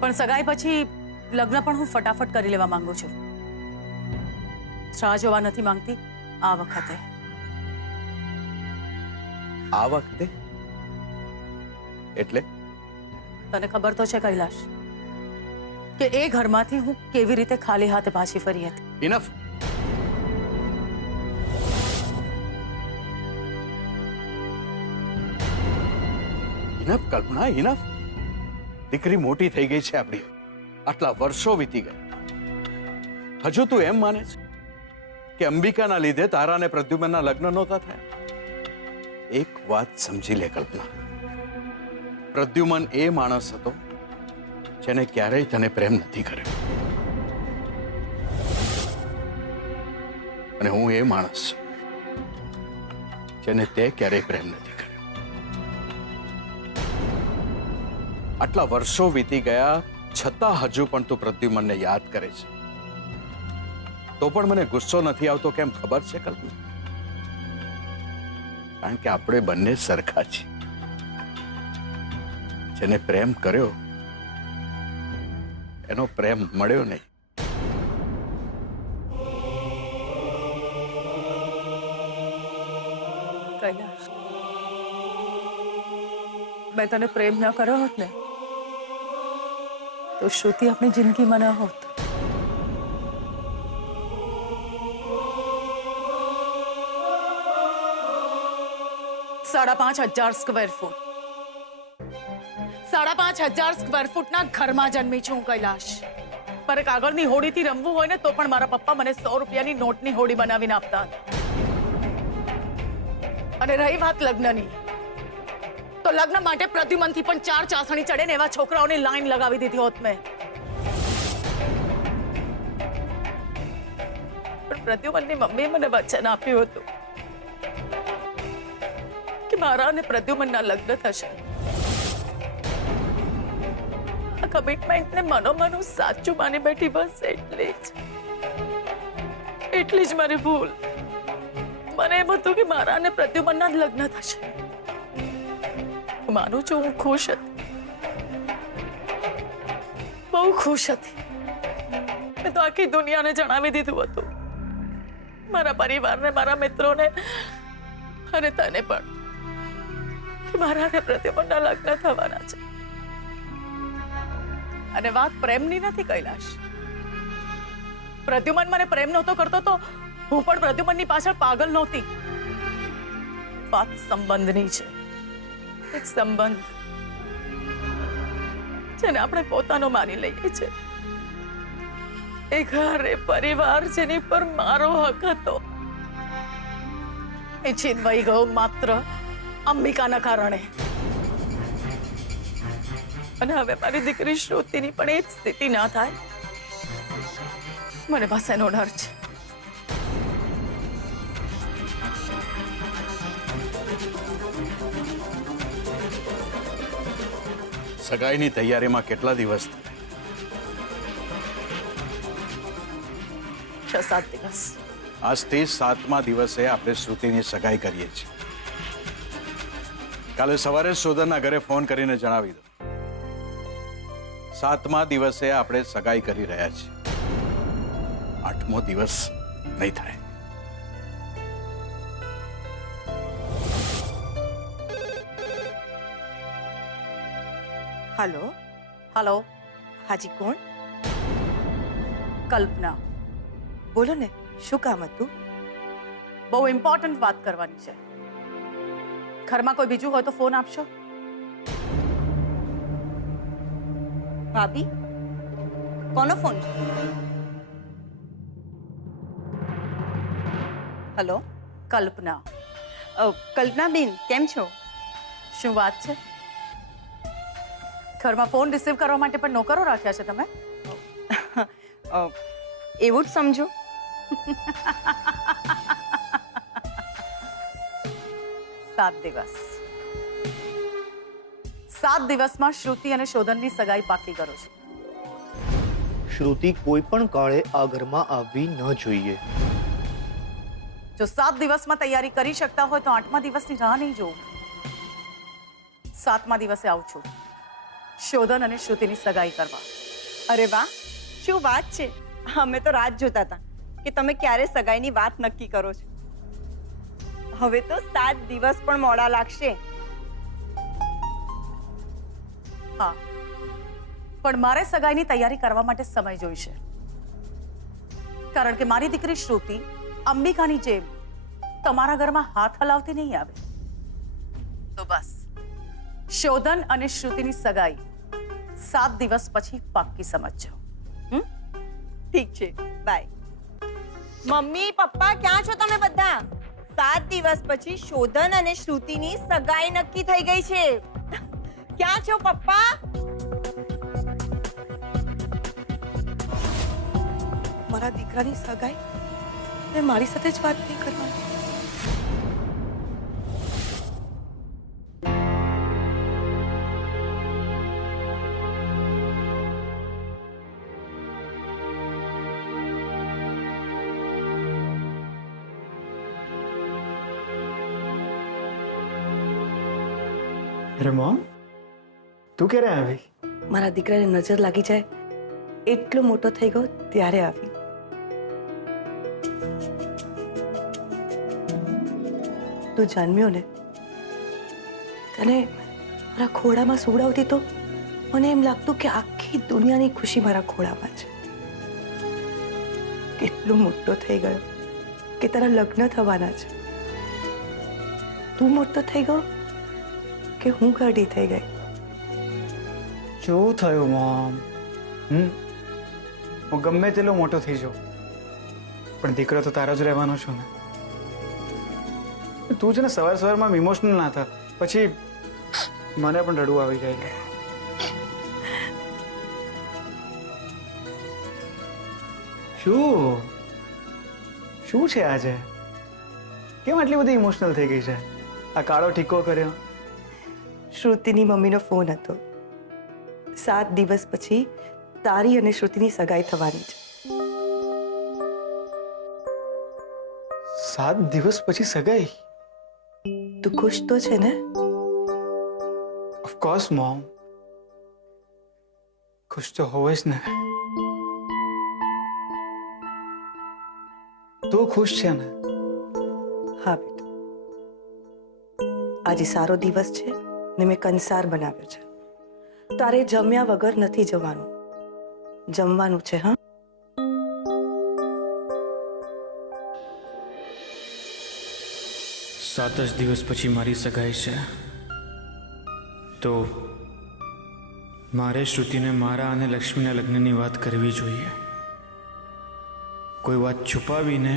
પણ સગાઈ પછી લગ્ન પણ હું ફટાફટ કરી લેવા માંગુ છું. રાહ જોવા નથી માંગતી. આ વખતે એટલે તને ખબર તો છે કૈલાશ કે એ ઘરમાંથી હું કેવી રીતે ખાલી હાથે પાછી ફરી હતી. ઇનફ. ઇનફ કલ્પના, ઇનફ. દીકરી મોટી થઈ ગઈ છે આપણી. આટલા વર્ષો વીતી ગયા. હજુ તું એમ માને છે કે અંબિકાના લીધે તારા અને પ્રદ્યુમનના લગ્ન નહોતા થયા? એક વાત સમજી લે કલ્પના, પ્રદ્યુમન એ માણસ હતો જેને ક્યારેય તને પ્રેમ નથી કર્યો, અને હું એ માણસ છું જેને તે ક્યારેય પ્રેમ નથી કર્યો. આટલા વર્ષો વીતી ગયા છતાં હજુ પણ તું પ્રદ્યુમનને યાદ કરે છે. તો પણ મને ગુસ્સો નથી આવતો. કેમ ખબર છે કલ્પના? કારણ કે આપણે બંને સરખા છીએ. જેને પ્રેમ કર્યો એનો પ્રેમ મળ્યો નહીં. કૈલાશ, મેં તને પ્રેમ ન કર્યો હોત ને તો શ્રુતિ આપણી જિંદગીમાં ન હોત. $5,500 સ્ક્વેર ફૂટ 5,500 સ્ક્વેર ફૂટના ઘરમાં જન્મી છું કૈલાશ. પર કાગળની હોડીથી રમવું હોય ને તો પણ મારા પપ્પા મને 100 રૂપિયાની નોટની હોડી બનાવીને આપતા હતા. અને રહી વાત લગ્નની, તો લગ્ન માટે પ્રદ્યુમનથી પણ 4 ચાસણી ચડે ને એવા છોકરાઓની લાઈન લગાવી દીધી હોત મેં. પણ પ્રદ્યુમનની મમ્મીએ મને વચન આપ્યું હતું કે મારા અને પ્રદ્યુમનના લગ્ન થશે. આ કમિટમેન્ટને મનોમન હું સાચું માની બેઠી, બસ એટલી જ મારી ભૂલ. મને એમ હતું કે મારા અને પ્રદ્યુમનના જ લગ્ન થશે. માનું છું હું ખુશ હતી, બહુ ખુશ હતી. મેં તો આખી દુનિયાને જણાવી દીધું હતું, મારા પરિવારને, મારા મિત્રોને અને તને પણ, કે મારા અને પ્રદ્યુમનના લગ્ન થવાના છે. અને વાત પ્રેમની નથી કૈલાશ. પ્રદ્યુમન મને પ્રેમ નહોતો કરતો તો હું પણ પ્રદ્યુમનની પાછળ પાગલ નહોતી. વાત સંબંધની છે. એક સંબંધ જેને આપણે પોતાનો માની લઈએ છીએ. એ ઘર, એ પરિવાર જેની પર મારો હક હતો, એ છીનવાઈ ગયો માત્ર અંબિકાના કારણે. અને હવે મારી દીકરી શ્રુતિની પણ એ જ સ્થિતિ ના થાય, મને બસ એનો ડર છે. સગાઈની તૈયારીમાં કેટલા દિવસ થયા? 6-7 દિવસ. આજથી 7મા દિવસે આપણે શ્રુતિની સગાઈ કરીએ છીએ. કાલે સવારે શોધનના ઘરે ફોન કરીને જણાવી દો. 7મા દિવસે આપણે સગાઈ કરી રહ્યા છીએ. 8મો દિવસ નહીં થાય. હલો હલો, હાજી, કોણ? કલ્પના. બોલો ને, શું કામ હતું? બહુ ઇમ્પોર્ટન્ટ વાત કરવાની છે. ઘરમાં કોઈ બીજું હોય તો ફોન આપશો. ભાભી, કોનો ફોન છે? હલો, કલ્પના. કલ્પનાબેન, કેમ છો? શું વાત છે? ઘરમાં ફોન રિસીવ કરવા માટે પણ નોકરો રાખ્યા છે તમે? એવું જ સમજો. 7 દિવસ. 7 દિવસમાં શ્રુતિ અને શોધનની સગાઈ પાકી કરો છો. શ્રુતિ કોઈ પણ કાળે આ ઘરમાં આવવી ન જોઈએ. જો 7 દિવસમાં તૈયારી કરી શકતા હોય તો 8મા દિવસની રાહ નહીં જોઉં. 7મા દિવસે આવું છું શોધન અને શ્રુતિની સગાઈ કરવા. અરે વાહ, શું વાત છે! અમે તો રાત જોતા હતા કે તમે ક્યારે સગાઈની વાત નક્કી કરો છો. હવે તો 7 દિવસ પણ મોડા લાગશે. હા, પણ મારે સગાઈની તૈયારી કરવા માટે સમય જોઈશે. કારણ કે મારી દીકરી શ્રુતિ અંબિકાની જેમ તમારા ઘરમાં હાથ હલાવતી નહીં આવે. તો બસ, શોધન અને શ્રુતિની સગાઈ 7 દિવસ પછી પાક્કી સમજજો. ઠીક છે, બાય. મમ્મી, પપ્પા, ક્યાં છો તમે બધા? 7 દિવસ પછી શોધન અને શ્રુતિની સગાઈ નક્કી થઈ ગઈ છે. ક્યાં છો પપ્પા? મારા દીકરાની સગાઈ ને મારી સાથે જ વાત નહીં કરવાની. અરે મોમ, તું ક્યારે આવી? મારા દીકરાને નજર લાગી જાય એટલો મોટો થઈ ગયો ત્યારે આવી. તું જન્મ્યો ને તને મારા ખોળામાં સુવડાવતી તો મને એમ લાગતું કે આખી દુનિયાની ખુશી મારા ખોળામાં છે. કેટલો મોટો થઈ ગયો કે તારા લગ્ન થવાના છે. તું મોટો થઈ ગયો કે હું ઘરડી થઈ ગઈ? શું થયું મોમ? હું ગમે તેટલો મોટો થઈ જાઉં પણ દીકરો તો તારો જ રહેવાનો છું ને. તું છે ને સવારમાં ઇમોશનલ ના થા, પછી મને પણ રડવું આવી જાય. શું શું છે આજે? કેમ આટલી બધી ઇમોશનલ થઈ ગઈ છે? આ કાળો ઠીકો કર્યો? શ્રુતિની મમ્મીનો ફોન હતો. 7 દિવસ પછી તારી અને શ્રુતિની સગાઈ થવાની છે. 7 દિવસ પછી સગાઈ? તું ખુશ તો છે ને? ઓફકોર્સ મોમ, ખુશ તો હોવે જ ને. તું ખુશ છે ને? હા બેટા, આજે સારો દિવસ છે ને મેં કંસાર બનાવ્યો છે. તારે જમ્યા વગર નથી જવાનું, જમવાનું છે. હા, 7 જ દિવસ પછી મારી સગાઈ છે તો મારે શ્રુતિને મારા અને લક્ષ્મીના લગ્નની વાત કરવી જોઈએ. કોઈ વાત છુપાવીને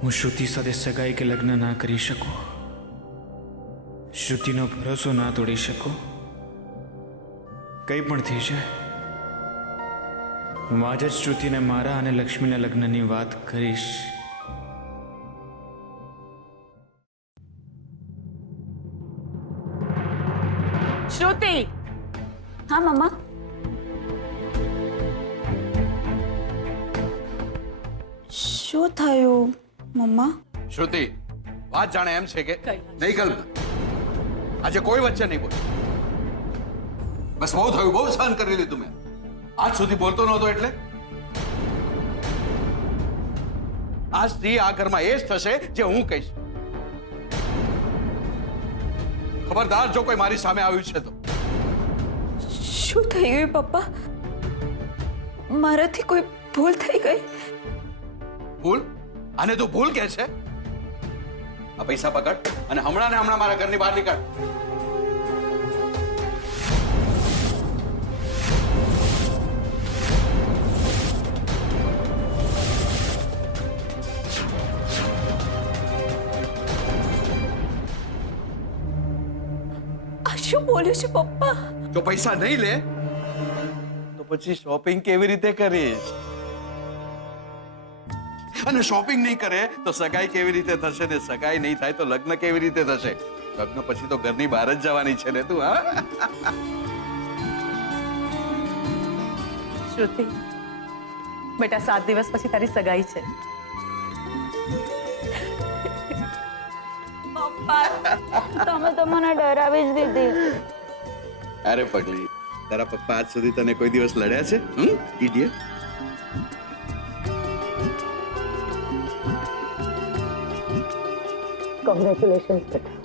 હું શ્રુતિ સાથે સગાઈ કે લગ્ન ના કરી શકું, શ્રુતિનો ભરોસો ના તોડી શકું. કંઈ પણ થઈ જાય, હું આજે જ શ્રુતિને મારા અને લક્ષ્મીના લગ્નની વાત કરીશ. શ્રુતિ! હા મમ્મા. શું થયું મમ્મા? શ્રુતિ, વાત જાણે એમ છે કે નહીં કલ્પના, આજે કોઈ વચ્ચે નહીં બોલ. બસ બહુ થયું, બહુ સહન કરી લીધું મેં. આજ સુધી બોલતો નહોતો એટલે આજથી આ ઘરમાં એ જ થશે જે હું કહીશ. ખબરદાર જો કોઈ મારી સામે આવ્યું છે તો. શું થઈ ગયું પપ્પા? મારાથી કોઈ ભૂલ થઈ ગઈ? ભૂલ? આને તું ભૂલ કે છે? આ પૈસા પકડ અને હમણાં ને હમણાં મારા ઘરની બહાર નીકળ. આ શું બોલ્યો છે પપ્પા? જો પૈસા નહીં લે તો પછી શોપિંગ કેવી રીતે કરીશ? અને શોપિંગ નહીં કરે તો સગાઈ કેવી રીતે થશે? ને સગાઈ નહીં થાય તો લગ્ન કેવી રીતે થશે? લગ્ન પછી તો ઘરની બહાર જ જવાની છે ને તું. હા, શ્રુતિ બેટા, 7 દિવસ પછી તારી સગાઈ છે. પપ્પા તમે તો મને ડરાવી જ દીધી. અરે પગલી, તારા પપ્પા આજ સુધી તને કોઈ દિવસ લડ્યા છે? ઇડિયટ. કોંગ્રેચ્યુલેશન્સ બેટા.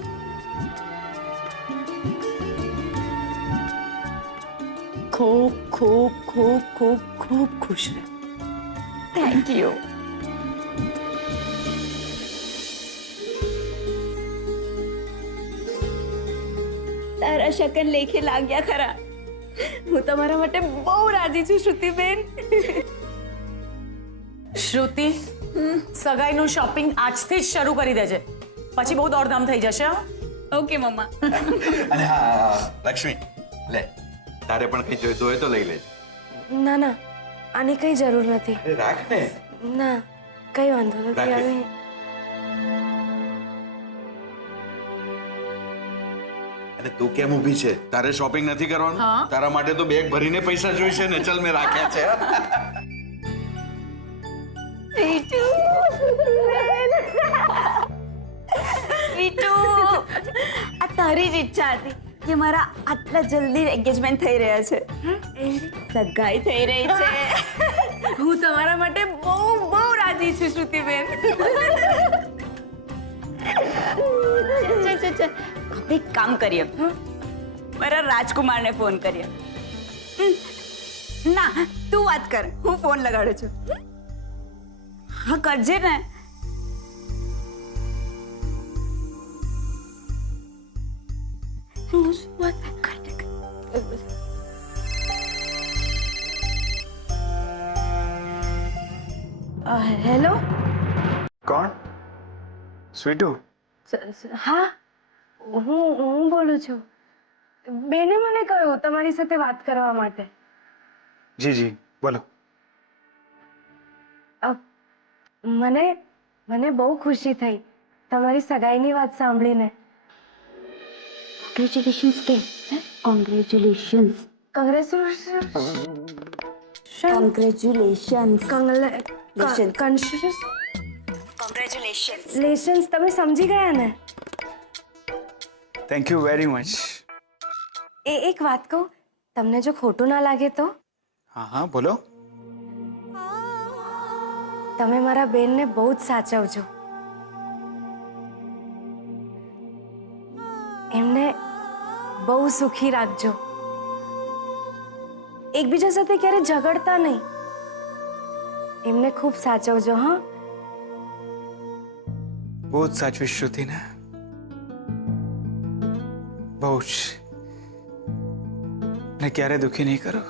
ખૂબ ખૂબ ખૂબ ખૂબ ખૂબ ખુશ રહે. Thank you. તારા શકન લેખે લાગ્યા ખરા. હું તમારા માટે બહુ રાજી છું શ્રુતિબેન. શ્રુતિ, સગાઈનું શોપિંગ આજથી જ શરૂ કરી દેજે, પછી બહુ દોડધામ થઈ જશે. ઓકે મમ્મા. અને હા લક્ષ્મી, લે તારે પણ કઈ જોઈતું હોય તો લઈ લેજે. ના ના, આની કઈ જરૂર નથી. અરે રાખ ને. ના, કઈ વાંધો નથી. રાખે. હવે અને તું કેમ ઊભી છે? તારે શોપિંગ નથી કરવાનું? હા. તારા માટે તો બેગ ભરીને પૈસા જોઈશે ને. ચલ મેં રાખ્યા છે. વીટુ, વીટુ, આ તારી જ ઈચ્છા હતી કે મારા આટલા જલ્દી એન્ગેજમેન્ટ થઈ રહ્યા છે, સગાઈ થઈ રહી છે. હું તમારા માટે બહુ બહુ રાજી છું શ્રુતિબેન. ચલ આપણે એક કામ કરીએ, મારા રાજકુમારને ફોન કર્યો. ના તું વાત કર, હું ફોન લગાડું છું. હા કરજે ને. હું શું વાત કરજે. હેલો. કોણ? સ્વીટુ? હા, હું બોલું છું. બેને મને કહ્યું તમારી સાથે વાત કરવા માટે. જી જી બોલો. મને બહુ ખુશી થઈ તમારી સગાઈની વાત સાંભળીને. કોંગ્રેચ્યુલેશન્સ કે. કોંગ્રેચ્યુલેશન્સ. કોંગ્રેચ્યુલેશન્સ. તમે સમજી ગયા ને? Thank you very much. એક વાત કહું, તમને જો ખોટું ના લાગે તો? હા હા બોલો. તમે મારા બેનને બહુ જ સાચવજો. એમને બહુ સુખી રાખજો. એકબીજા સાથે ક્યારે ઝઘડતા નહીં. એમને ખૂબ સાચવજો. હા, બહુ જ સાચવીશ શ્રુતિને, બહુ જ. ને ક્યારે દુખી નહીં કરો.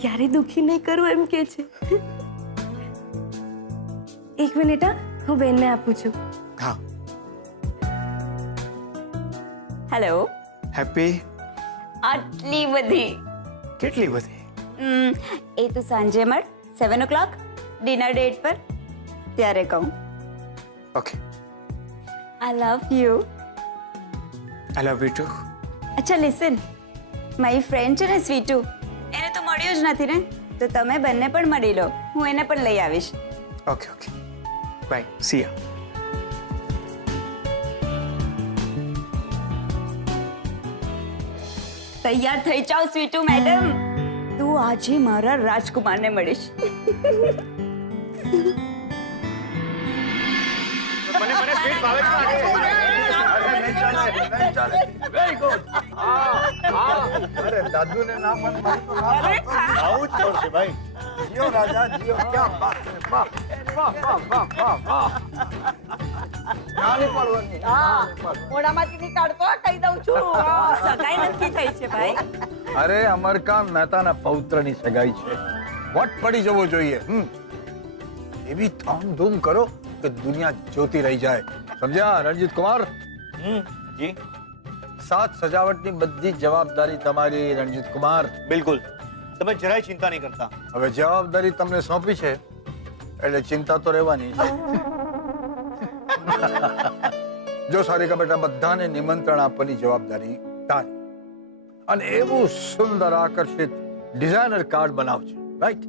ક્યારે દુખી નહીં કરું એમ કે છે. એક મિનિટ, હા, હું બેનને આપું છું. હા. હેલો. હેપી? આટલી બધી? કેટલી બધી? એ તો સાંજે મળ 7 o'clock ડિનર ડેટ પર, ત્યારે કહું. Okay. I love you. I love you too. અચ્છા લિસન, મારી ફ્રેન્ડ છે ને સ્વીટુ, એને તો મળ્યું જ નથી ને, તો તમે બંને પણ મળી લો. હું એને પણ લઈ આવીશ. ઓકે ઓકે બાય, સી યા. તૈયાર થઈ જાઓ સ્વીટુ મેડમ, તું આજે મારા રાજકુમારને મળીશ. મને સ્વીટ ભાવે છે. Very good. અરે દાદુ ને ના મન મારતો ના. આવું જ પડશે ભાઈ. જીઓ રાજા જીઓ. ક્યાં બાત છે. વાહ વાહ વાહ વાહ વાહ વાહ. નાની પડવાની. મોઢામાંથી નીકાળતો કહી દઉં છું. સગાઈ નક્કી થઈ છે ભાઈ. અરે અમરકાંત મહેતાના પૌત્રની સગાઈ છે. વટ પડી જવો જોઈએ. એવી ધામધૂમ કરો કે દુનિયા જોતી રહી જાય. સમજ્યા રણજીત કુમાર? જી. સાત સજાવટની બધી જવાબદારી તમારી રણજીત કુમાર. બિલકુલ, તમે જરાય ચિંતા નહીં કરતા. હવે જવાબદારી તમને સોંપી છે એટલે ચિંતા તો રહેવાની. જો સારિકા બેટા, બધાને નિમંત્રણ આપવાની જવાબદારી તારી. અને એવું સુંદર આકર્ષિત ડિઝાઇનર કાર્ડ બનાવજો. રાઈટ?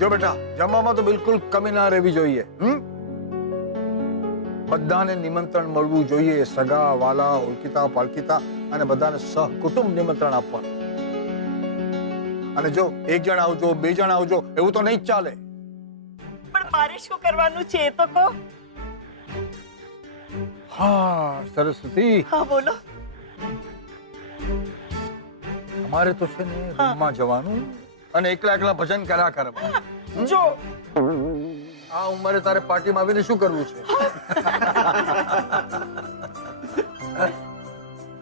જો બેટા, જમવામાં તો બિલકુલ કમી ના રહેવી જોઈએ. બધાને નિમંત્રણ મળવું જોઈએ. સગા વાલા, ઓળખીતા પાળખીતા અને બધાને સહકુટુંબ નિમંત્રણ આપવાનું. અને જો એક જણ આવજો, બે જણ આવજો એવું તો નહીં જ ચાલે. પણ મારે શું કરવાનું છે એ તો કહો. હા સરસ્વતી, હા બોલો. અમારે તો છે ને રૂમમાં જવાનું અને એકલા એકલા ભજન કર્યા કરવા. જો આ ઉંમરે તારે પાર્ટીમાં આવીને શું કરવું છે?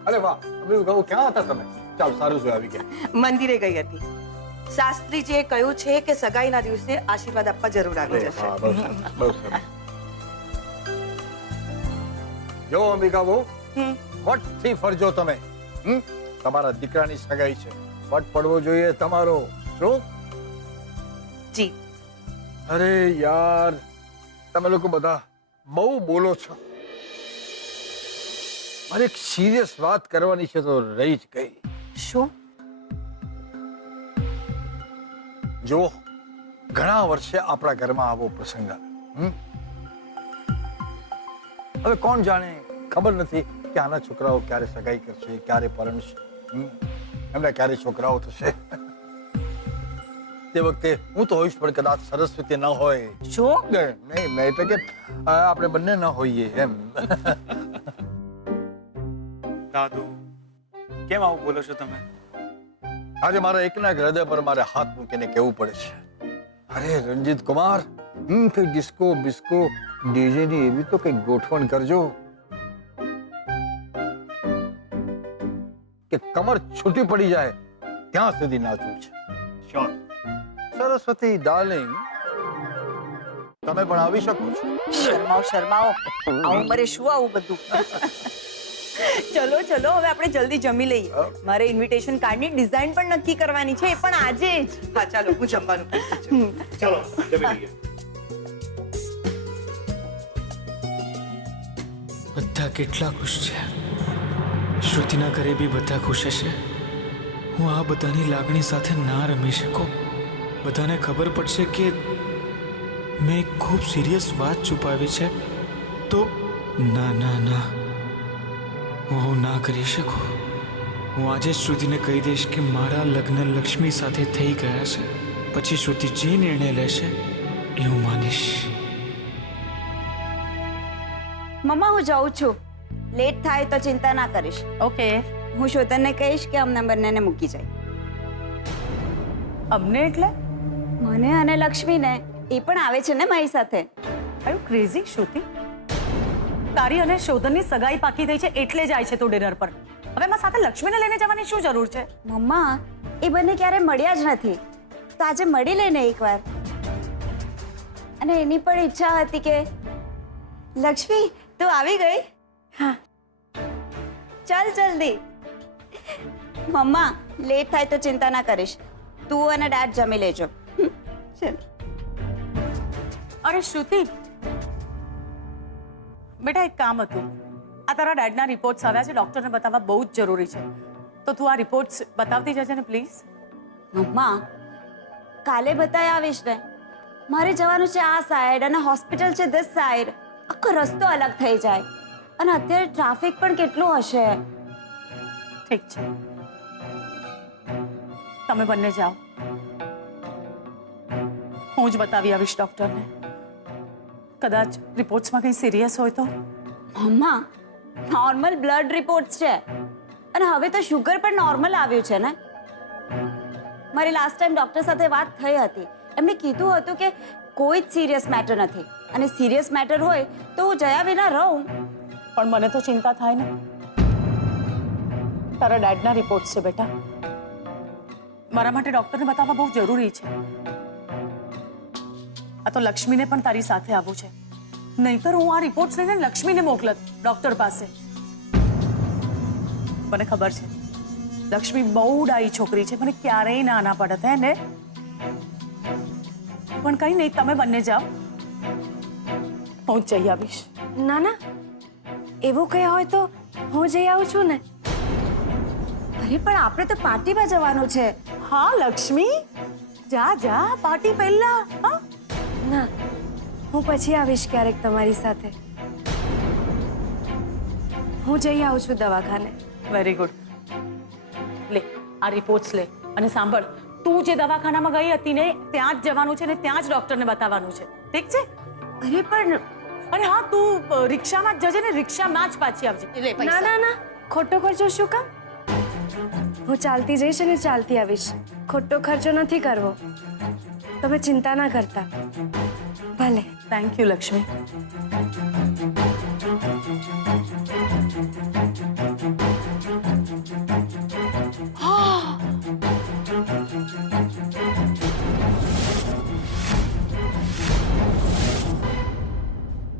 અરે વાહ, ક્યાં હતા તમે? ચાલ, સારું છે, આવી ગયા. મંદિરે ગઈ હતી. શાસ્ત્રીજીએ કહ્યું છે કે સગાઈના દિવસે આશીર્વાદ આપવા જરૂર આવી જશે. હા, બહુ સરસ, બહુ સરસ. જો અંબિકા બહુ, વટથી ફરજો તમે. તમારા દીકરાની સગાઈ છે, વટ પડવો જોઈએ તમારો. શું? જી. અરે યાર, તમે લોકો બધા બહુ બોલો છો. મારે એક સિરિયસ વાત કરવાની છે તો રહી જ ગઈ. શું? જો ઘણા વર્ષે આપણા ઘરમાં આવો પ્રસંગ આવ્યો. હવે કોણ જાણે, ખબર નથી કે આના છોકરાઓ ક્યારે સગાઈ કરશે, ક્યારે પરણશે, એમના ક્યારે છોકરાઓ થશે. તે વખતે હું તો હોઈશ, પણ કદાચ સરસ્વતી ન હોય. શું? નહીં, એટલે કે આપણે બંને ન હોઈએ એમ. દાદુ કેમ આવું બોલો છો તમે? આજે મારા એકના એક હૃદય પર મારે હાથ મૂકીને કહેવું પડે છે, અરે રંજીત કુમાર, કઈ ડિસ્કો બિસ્કો ડીજે ની એવી તો કઈ ગોઠવણ કરજો કે કમર છૂટી પડી જાય ત્યાં સુધી નાચવું છે. શ્યોર. સરસ્વતી ડાર્લિંગ, તમે પણ આવી શકો છો. શરમાઓ શરમાઓ, આ ઉંમરે શું આવું બધું? ચલો ચલો, હવે આપણે જલ્દી જમી લઈએ. મારે ઇન્વિટેશન કાર્ડની ડિઝાઇન પણ નક્કી કરવાની છે, એ પણ આજે જ. હા ચાલો, હું જમવાનું પીરસું છું. ચલો જમી લઈએ. બધા કેટલા ખુશ છે. શ્રુતિના ઘરે બી બધા ખુશ હશે. હું આ બધાની લાગણી સાથે ના રમી શકું. બધાને ખબર પડશે કે મેં એક ખૂબ સિરિયસ વાત છુપાવી છે. તો ના ના ના, હું ના કરી શકું. હું આજે જ શ્રુતિને કહી દઈશ કે મારા લગ્ન લક્ષ્મી સાથે થઈ ગયા છે. પછી શ્રુતિ જે નિર્ણય લેશે એ હું માનીશ. મમ્મા હું જાઉં છું. લેટ થાય તો ચિંતા ના કરીશ. ઓકે. હું શ્વેતનને કહીશ કે અમને બંનેને મૂકી જાય. અમને એટલે? મને અને લક્ષ્મીને. એ પણ આવે છે ને મારી સાથે. આર યુ ક્રેઝી શ્રુતિ? તારી અને શોધનની સગાઈ પાકી થઈ છે એટલે જાય છે તું ડિનર પર. હવે એમાં સાથે લક્ષ્મીને લઈને જવાની શું જરૂર છે? મમ્મા, એ બંને ક્યારે મળ્યા જ નથી, તો આજે મળી લઈને એકવાર. અને એની પણ ઈચ્છા હતી કે લક્ષ્મી તું આવી ગઈ. હા. ચાલ જલ્દી. મમ્મા, લેટ થાય તો ચિંતા ના કરીશ. તું અને ડેડ જમી લેજો. ચાલ. અરે શ્રુતિ, બેટા એક કામ હતું. આ તારા ડેડના રિપોર્ટ્સ આવ્યા છે, ડોક્ટરને બતાવવા બહુ જ જરૂરી છે. તો તું આ રિપોર્ટ્સ બતાવતી જજે ને પ્લીઝ. મમ્મા, કાલે બતાવી આવીશ ને. મારે જવાનું છે આ સાઈડ અને હોસ્પિટલ છે ધીસ સાઈડ. આખો રસ્તો અલગ થઈ જાય અને અત્યારે ટ્રાફિક પણ કેટલું હશે. ઠીક છે, તમે બંને જાઓ. હું જ બતાવી આવીશ ડોક્ટરને. કદાચ રિપોર્ટ્સમાં કંઈ સિરિયસ હોય તો. મમ્મા, નોર્મલ બ્લડ રિપોર્ટ્સ છે અને હવે તો શુગર પણ નોર્મલ આવ્યું છે ને. મારી લાસ્ટ ટાઈમ ડોક્ટર સાથે વાત થઈ હતી. એમણે કીધું હતું કે કોઈ જ સિરિયસ મેટર નથી અને સિરિયસ મેટર હોય તો હું જયા વિના રહું. પણ મને તો ચિંતા થાય ને. તારા ડેડના રિપોર્ટ્સ છે બેટા. મારા માટે ડોક્ટરને બતાવવા બહુ જરૂરી છે. આ તો લક્ષ્મીને પણ તારી સાથે આવવું છે, નહીતર હું આ રિપોર્ટ્સ લઈને લક્ષ્મીને મોકલત ડોક્ટર પાસે. મને ખબર છે લક્ષ્મી બહુ ડાઈ છોકરી છે, મને ક્યારેય ના ના પડત હે ને. પણ કઈ નહીં, તમે બંને જાઓ, હું જ જઈ આવીશ. ના ના, એવું કંઈ હોય તો હું જઈ આવું છું ને. અરે પણ આપણે તો પાર્ટીમાં જવાનું છે. હા લક્ષ્મી, જા જા, પાર્ટી પહેલા. હા ના, હું પછી આવીશ ક્યારેક તમારી સાથે. હું જઈ આવું છું દવાખાને. Very good. લે આ રિપોર્ટ્સ લે અને સાંભળ, તું જે દવાખાનામાં ગઈ હતી ને ત્યાં જ જવાનું છે ને ત્યાં જ ડોક્ટરને બતાવવાનું છે, ઠીક છે? અરે પણ અરે હા, તું રિક્ષામાં જ જજે ને, રિક્ષામાં જ પાછી આવજે. લે ના પૈસા. ના ના, ખોટો ખર્ચો શું કામ? હું ચાલતી જઈશ અને ચાલતી આવીશ. ખોટો ખર્ચો નથી કરવો. તમે ચિંતા ના કરતા. ભલે. Thank you Lakshmi.